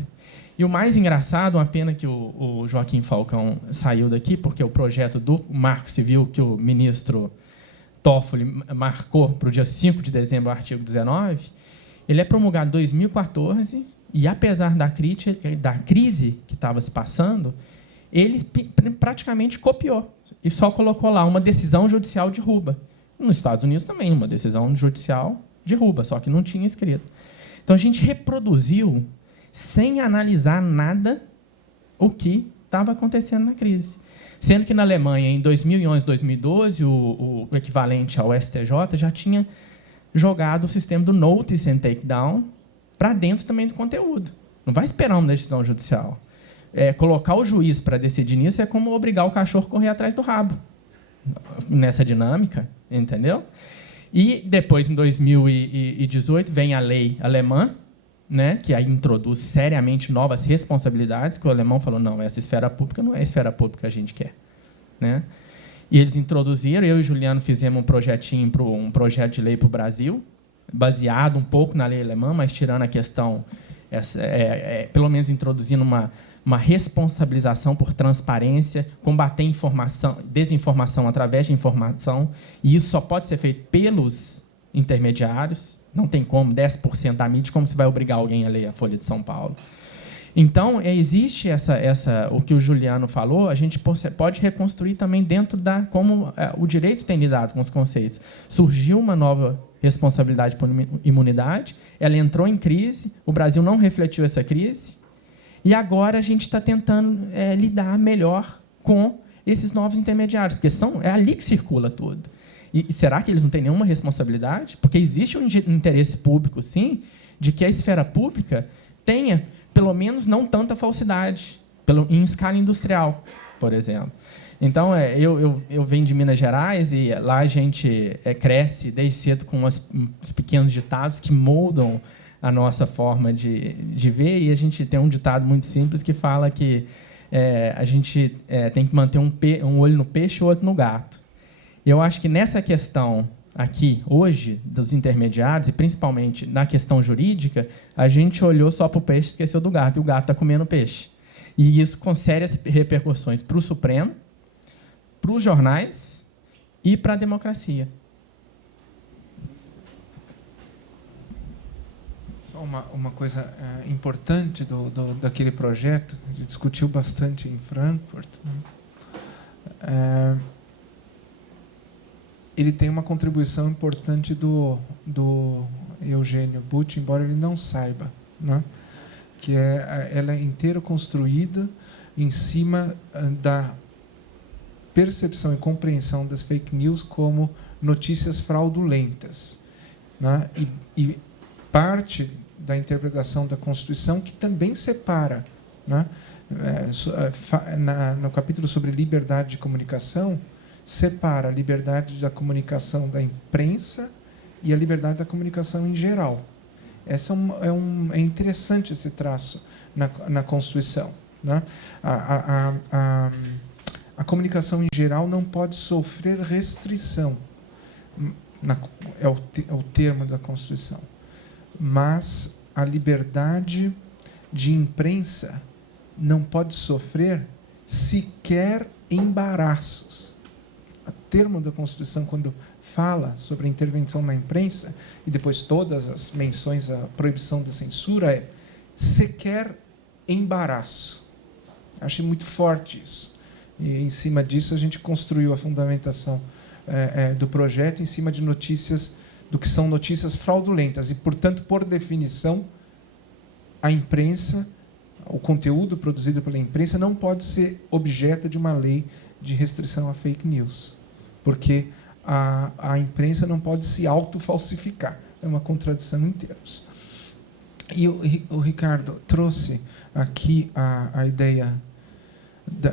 E o mais engraçado, uma pena que o Joaquim Falcão saiu daqui, porque o projeto do Marco Civil, que o ministro Toffoli marcou para o dia 5 de dezembro, o artigo 19, ele é promulgado em 2014 e, apesar da crise que estava se passando, ele praticamente copiou e só colocou lá uma decisão judicial derruba. Nos Estados Unidos também, uma decisão judicial derruba, só que não tinha escrito. Então, a gente reproduziu, sem analisar nada, o que estava acontecendo na crise. Sendo que, na Alemanha, em 2011, 2012, o equivalente ao STJ já tinha jogado o sistema do notice and takedown para dentro também do conteúdo. Não vai esperar uma decisão judicial. Colocar o juiz para decidir nisso é como obrigar o cachorro a correr atrás do rabo. Nessa dinâmica, entendeu? E depois, em 2018, vem a lei alemã, né, que aí introduz seriamente novas responsabilidades, que o alemão falou, não, essa esfera pública não é a esfera pública que a gente quer. Né? E eles introduziram, eu e o Juliano fizemos um projetinho, um projeto de lei para o Brasil, baseado um pouco na lei alemã, mas tirando a questão, pelo menos introduzindo uma responsabilização por transparência, combater desinformação através de informação, e isso só pode ser feito pelos intermediários, não tem como, 10% da mídia, como você vai obrigar alguém a ler a Folha de São Paulo? Então, existe o que o Juliano falou, a gente pode reconstruir também dentro como o direito tem lidado com os conceitos. Surgiu uma nova responsabilidade por imunidade, ela entrou em crise, o Brasil não refletiu essa crise, e agora a gente está tentando lidar melhor com esses novos intermediários, porque é ali que circula tudo. E será que eles não têm nenhuma responsabilidade? Porque existe um interesse público, sim, de que a esfera pública tenha, pelo menos, não tanta falsidade, em escala industrial, por exemplo. Então, eu venho de Minas Gerais e lá a gente cresce desde cedo com uns pequenos ditados que moldam a nossa forma de ver, e a gente tem um ditado muito simples que fala que a gente tem que manter um olho no peixe e o outro no gato. E eu acho que nessa questão aqui, hoje, dos intermediários, e principalmente na questão jurídica, a gente olhou só para o peixe e esqueceu do gato, e o gato está comendo peixe. E isso com sérias repercussões para o Supremo, para os jornais e para a democracia. Só uma coisa importante daquele projeto, a gente discutiu bastante em Frankfurt, né? Ele tem uma contribuição importante do Eugênio Butti, embora ele não saiba, né? Que ela é inteira construída em cima da percepção e compreensão das fake news como notícias fraudulentas, né? E parte da interpretação da Constituição que também separa, né? No capítulo sobre liberdade de comunicação, separa a liberdade da comunicação da imprensa e a liberdade da comunicação em geral. É interessante esse traço na Constituição, né? A a comunicação em geral não pode sofrer restrição, é o termo da Constituição, mas a liberdade de imprensa não pode sofrer sequer embaraços. O termo da Constituição, quando fala sobre a intervenção na imprensa, e depois todas as menções à proibição da censura, é sequer embaraço. Achei muito forte isso. E, em cima disso, a gente construiu a fundamentação do projeto em cima de notícias, do que são notícias fraudulentas. E, portanto, por definição, a imprensa, o conteúdo produzido pela imprensa não pode ser objeto de uma lei de restrição a fake news, porque a imprensa não pode se autofalsificar. É uma contradição em termos. E o Ricardo trouxe aqui a ideia,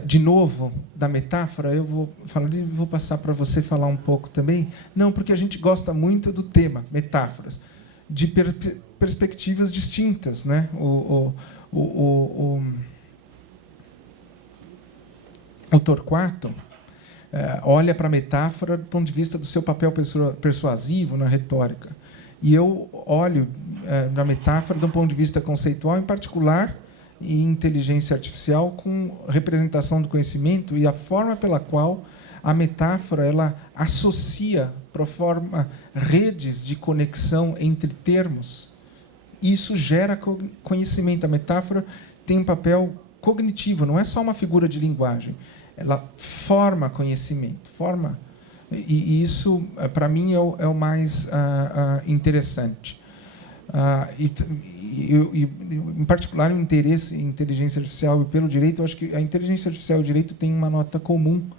de novo, da metáfora. Eu vou passar para você falar um pouco também. Não, porque a gente gosta muito do tema, metáforas, de perspectivas distintas, né? O Torquato olha para a metáfora do ponto de vista do seu papel persuasivo na retórica. E eu olho na metáfora do ponto de vista conceitual, em particular, em inteligência artificial, com representação do conhecimento e a forma pela qual a metáfora ela associa, proforma redes de conexão entre termos. Isso gera conhecimento. A metáfora tem um papel cognitivo, não é só uma figura de linguagem. Ela forma conhecimento, forma. E isso, para mim, é o mais interessante. Em particular, o interesse em inteligência artificial e pelo direito, eu acho que a inteligência artificial e o direito têm uma nota comum.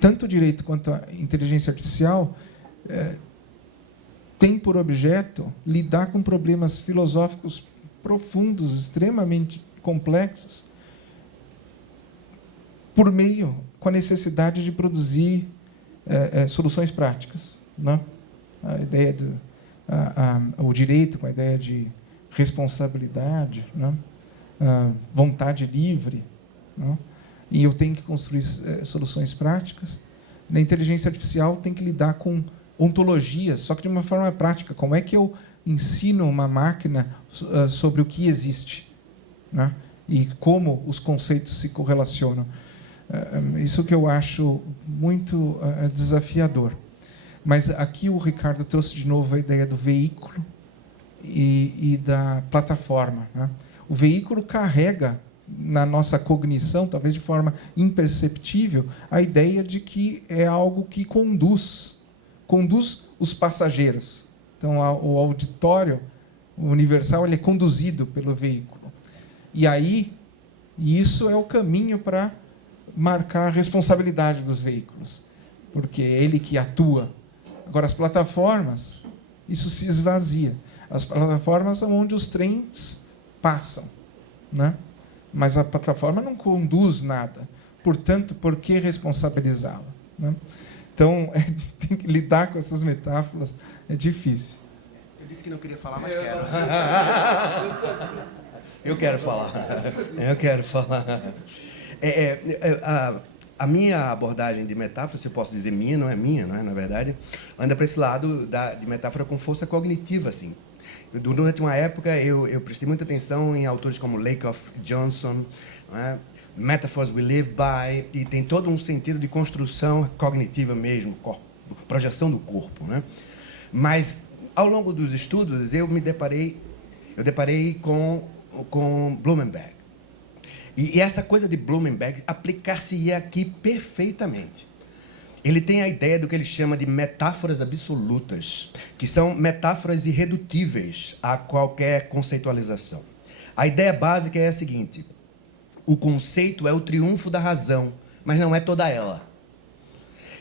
Tanto o direito quanto a inteligência artificial tem por objeto lidar com problemas filosóficos profundos, extremamente complexos, por meio, com a necessidade de produzir soluções práticas, né? A ideia o direito com a ideia de responsabilidade, né? Vontade livre, né? E eu tenho que construir soluções práticas. Na inteligência artificial tem que lidar com ontologia, só que de uma forma prática. Como é que eu ensino uma máquina sobre o que existe, né? E como os conceitos se correlacionam? Isso que eu acho muito desafiador. Mas aqui o Ricardo trouxe de novo a ideia do veículo e da plataforma, né? O veículo carrega na nossa cognição, talvez de forma imperceptível, a ideia de que é algo que conduz os passageiros. Então, o auditório universal ele é conduzido pelo veículo. E isso é o caminho para marcar a responsabilidade dos veículos, porque é ele que atua. Agora, as plataformas, isso se esvazia. As plataformas são onde os trens passam, né? Mas a plataforma não conduz nada. Portanto, por que responsabilizá-la, né? Então, tem que lidar com essas metáforas, é difícil. Eu disse que não queria falar, mas quero. Eu quero falar. Eu quero falar. A minha abordagem de metáfora, se eu posso dizer minha, não é na verdade, anda para esse lado de metáfora com força cognitiva, assim. Durante uma época, eu prestei muita atenção em autores como Lakoff, Johnson, não é? Metaphors We Live By, e tem todo um sentido de construção cognitiva mesmo, projeção do corpo, né? Mas, ao longo dos estudos, eu deparei com Blumenberg. E essa coisa de Blumenberg aplicar-se-ia aqui perfeitamente. Ele tem a ideia do que ele chama de metáforas absolutas, que são metáforas irredutíveis a qualquer conceitualização. A ideia básica é a seguinte: o conceito é o triunfo da razão, mas não é toda ela.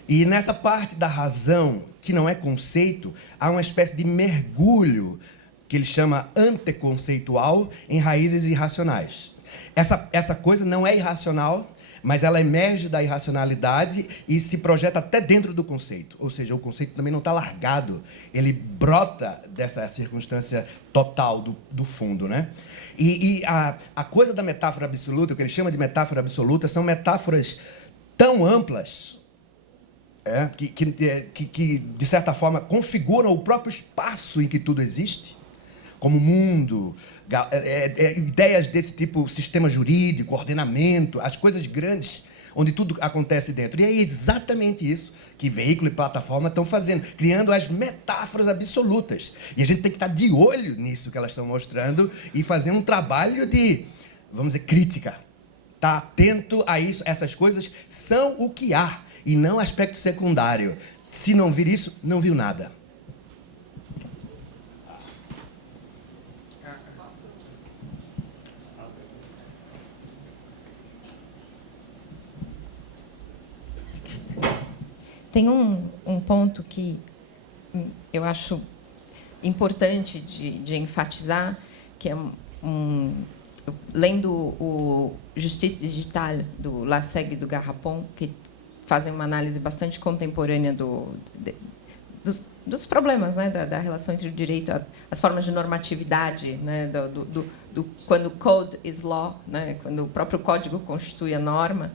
E nessa parte da razão, que não é conceito, há uma espécie de mergulho, que ele chama anteconceitual, em raízes irracionais. Essa coisa não é irracional, mas ela emerge da irracionalidade e se projeta até dentro do conceito. Ou seja, o conceito também não está largado, ele brota dessa circunstância total do fundo, né? E a coisa da metáfora absoluta, o que ele chama de metáfora absoluta, são metáforas tão amplas, que, de certa forma, configuram o próprio espaço em que tudo existe, como mundo, ideias desse tipo, sistema jurídico, ordenamento, as coisas grandes, onde tudo acontece dentro. E é exatamente isso que veículo e plataforma estão fazendo, criando as metáforas absolutas. E a gente tem que estar de olho nisso que elas estão mostrando e fazer um trabalho de, vamos dizer, crítica. Estar atento a isso. Essas coisas são o que há, e não aspecto secundário. Se não vir isso, não viu nada. Tem um ponto que eu acho importante de enfatizar, que é lendo o Justiça Digital, do Laseg e do Garrapon, que fazem uma análise bastante contemporânea dos problemas, né, da relação entre o direito, as formas de normatividade, né, quando o code is law, né, quando o próprio código constitui a norma,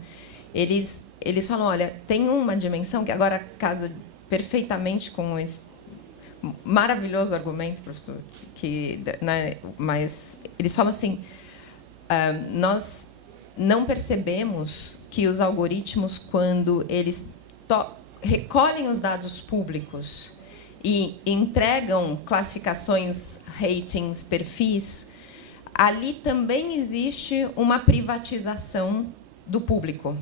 eles falam, olha, tem uma dimensão que agora casa perfeitamente com esse maravilhoso argumento, professor, né, mas eles falam assim, nós não percebemos que os algoritmos, quando eles recolhem os dados públicos e entregam classificações, ratings, perfis, ali também existe uma privatização do público,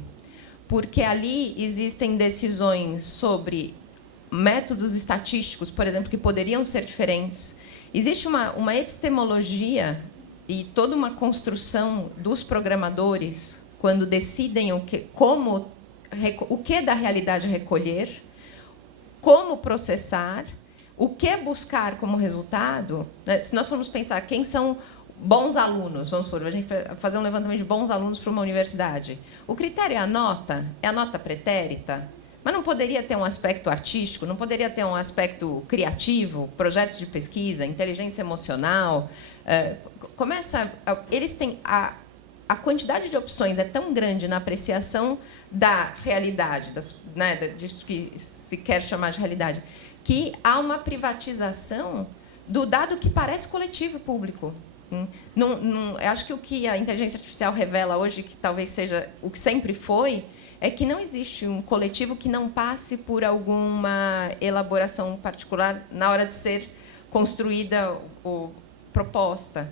porque ali existem decisões sobre métodos estatísticos, por exemplo, que poderiam ser diferentes. Existe uma epistemologia e toda uma construção dos programadores quando decidem o que da realidade recolher, como processar, o que buscar como resultado. Né? Se nós formos pensar quem são bons alunos, vamos supor, a gente fazer um levantamento de bons alunos para uma universidade. O critério é a nota pretérita, mas não poderia ter um aspecto artístico, não poderia ter um aspecto criativo, projetos de pesquisa, inteligência emocional. Eles têm a quantidade de opções é tão grande na apreciação da realidade, disso que se quer chamar de realidade, que há uma privatização do dado que parece coletivo público. Eu acho que o que a inteligência artificial revela hoje, que talvez seja o que sempre foi, é que não existe um coletivo que não passe por alguma elaboração particular na hora de ser construída ou proposta.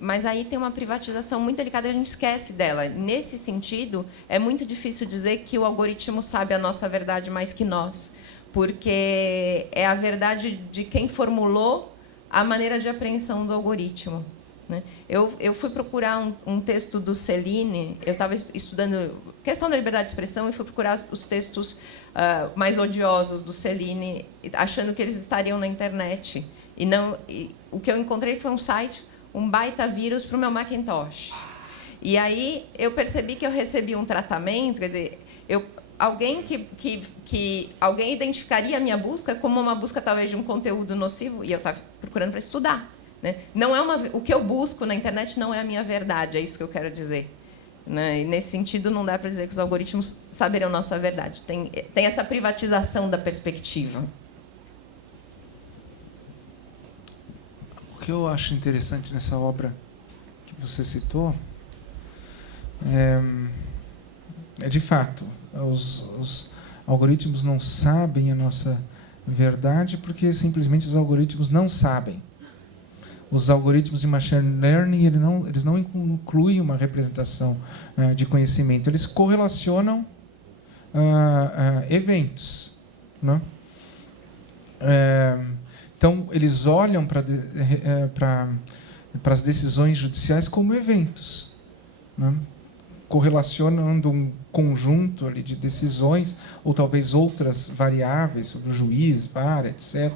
Mas aí tem uma privatização muito delicada, a gente esquece dela. Nesse sentido, é muito difícil dizer que o algoritmo sabe a nossa verdade mais que nós, porque é a verdade de quem formulou a maneira de apreensão do algoritmo. Né? Eu fui procurar um texto do Céline, eu estava estudando questão da liberdade de expressão e fui procurar os textos mais odiosos do Céline, achando que eles estariam na internet. O que eu encontrei foi um site, um baita vírus para o meu Macintosh. E aí eu percebi que eu recebi um tratamento, quer dizer, alguém alguém identificaria a minha busca como uma busca talvez de um conteúdo nocivo, e eu estava procurando para estudar. Né? Não é o que eu busco na internet não é a minha verdade, é isso que eu quero dizer. Né? E nesse sentido, não dá para dizer que os algoritmos saberão nossa verdade. Tem essa privatização da perspectiva. O que eu acho interessante nessa obra que você citou é de fato, os algoritmos não sabem a nossa verdade porque simplesmente os algoritmos não sabem. Os algoritmos de machine learning eles não incluem uma representação de conhecimento, eles correlacionam eventos. Né? Então, eles olham para as decisões judiciais como eventos, né? Correlacionando um conjunto ali de decisões, ou talvez outras variáveis sobre o juiz, vara, etc.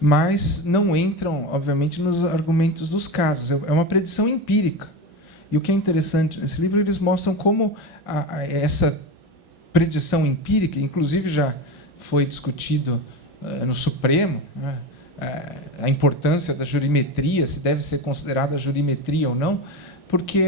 Mas não entram, obviamente, nos argumentos dos casos. É uma predição empírica. E o que é interessante nesse livro, eles mostram como essa predição empírica, inclusive já foi discutido no Supremo, né? A importância da jurimetria, se deve ser considerada a jurimetria ou não, porque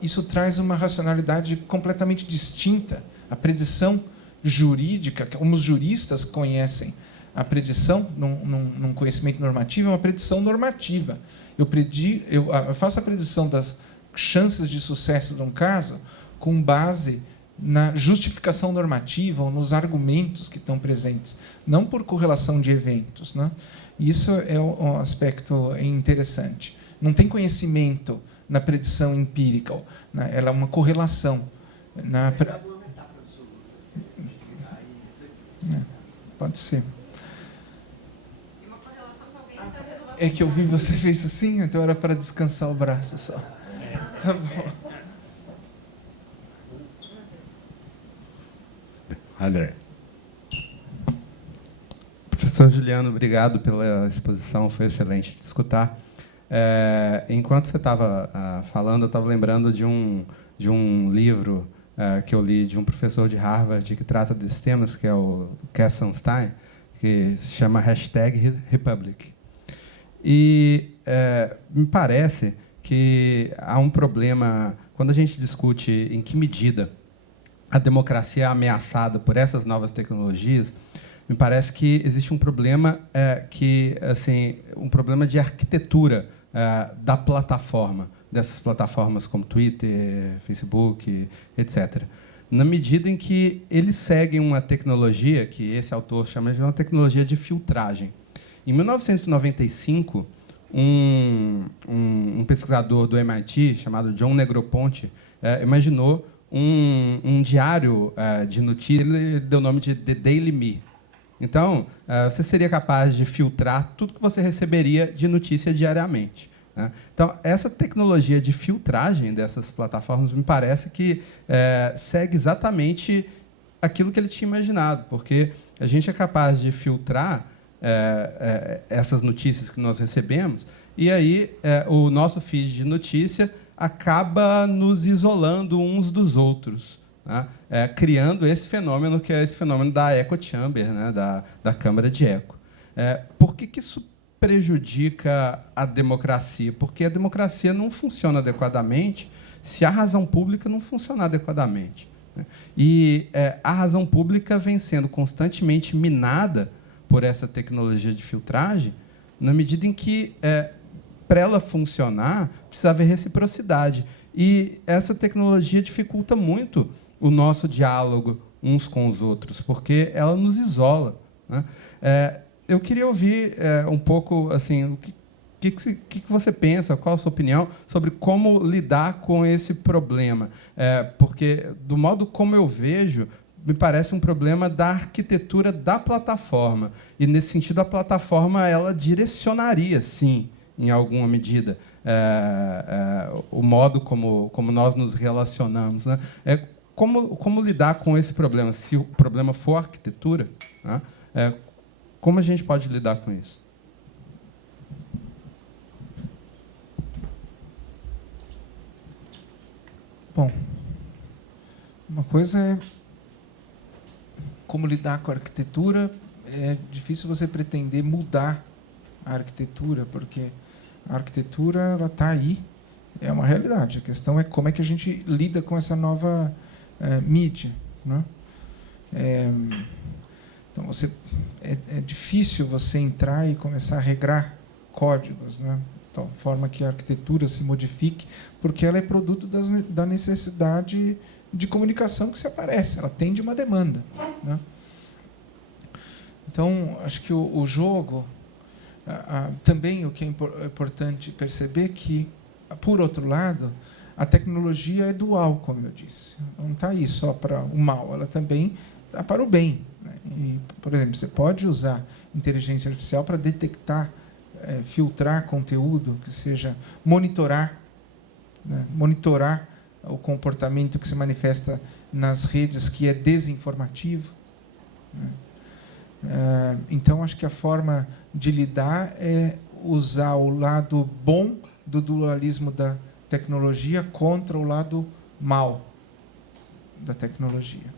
isso traz uma racionalidade completamente distinta. A predição jurídica, como os juristas conhecem a predição num conhecimento normativo, é uma predição normativa. Eu faço a predição das chances de sucesso de um caso com base na justificação normativa ou nos argumentos que estão presentes, não por correlação de eventos, né? Isso é um aspecto interessante. Não tem conhecimento na predição empírica, né? Ela é uma correlação. Pode ser. É que eu vi você fez assim, então era para descansar o braço só. Tá bom. André. Professor Juliano, obrigado pela exposição, foi excelente de escutar. Enquanto você estava falando, eu estava lembrando de um livro que eu li de um professor de Harvard que trata desses temas, que é o Kassenstein, que se chama #Republic. E me parece que há um problema, quando a gente discute em que medida a democracia é ameaçada por essas novas tecnologias, me parece que existe um problema um problema de arquitetura da plataforma, dessas plataformas como Twitter, Facebook, etc. Na medida em que eles seguem uma tecnologia que esse autor chama de uma tecnologia de filtragem. Em 1995, um pesquisador do MIT chamado John Negroponte imaginou um diário de notícias. Ele deu o nome de The Daily Me. Então, você seria capaz de filtrar tudo que você receberia de notícia diariamente, né? Então, essa tecnologia de filtragem dessas plataformas me parece que segue exatamente aquilo que ele tinha imaginado, porque a gente é capaz de filtrar essas notícias que nós recebemos, e aí o nosso feed de notícia acaba nos isolando uns dos outros, né? Criando esse fenômeno, que é esse fenômeno da echo chamber, né? da câmara de eco. Por que isso prejudica a democracia? Porque a democracia não funciona adequadamente se a razão pública não funcionar adequadamente, né? E a razão pública vem sendo constantemente minada por essa tecnologia de filtragem, na medida em que, para ela funcionar, precisa haver reciprocidade. E essa tecnologia dificulta muito o nosso diálogo uns com os outros, porque ela nos isola, né? Eu queria ouvir um pouco assim, o que você pensa, qual a sua opinião sobre como lidar com esse problema. Porque, do modo como eu vejo, me parece um problema da arquitetura da plataforma. E, nesse sentido, a plataforma ela direcionaria, sim, em alguma medida, o modo como nós nos relacionamos, né? Como lidar com esse problema? Se o problema for arquitetura, né? Como a gente pode lidar com isso? Bom, uma coisa é como lidar com a arquitetura. É difícil você pretender mudar a arquitetura, porque a arquitetura ela está aí, é uma realidade. A questão é como é que a gente lida com essa nova mídia, né? Então, é difícil você entrar e começar a regrar códigos, né? De tal forma que a arquitetura se modifique, porque ela é produto da necessidade de comunicação que se aparece, ela tem de uma demanda, né? Então, acho que o jogo, também o que é importante perceber que, por outro lado, a tecnologia é dual, como eu disse. Não está aí só para o mal, ela também está para o bem, né? E, por exemplo, você pode usar inteligência artificial para detectar, filtrar conteúdo, que seja monitorar, né? Monitorar o comportamento que se manifesta nas redes, que é desinformativo, né? Então, acho que a forma de lidar é usar o lado bom do dualismo da tecnologia contra o lado mal da tecnologia.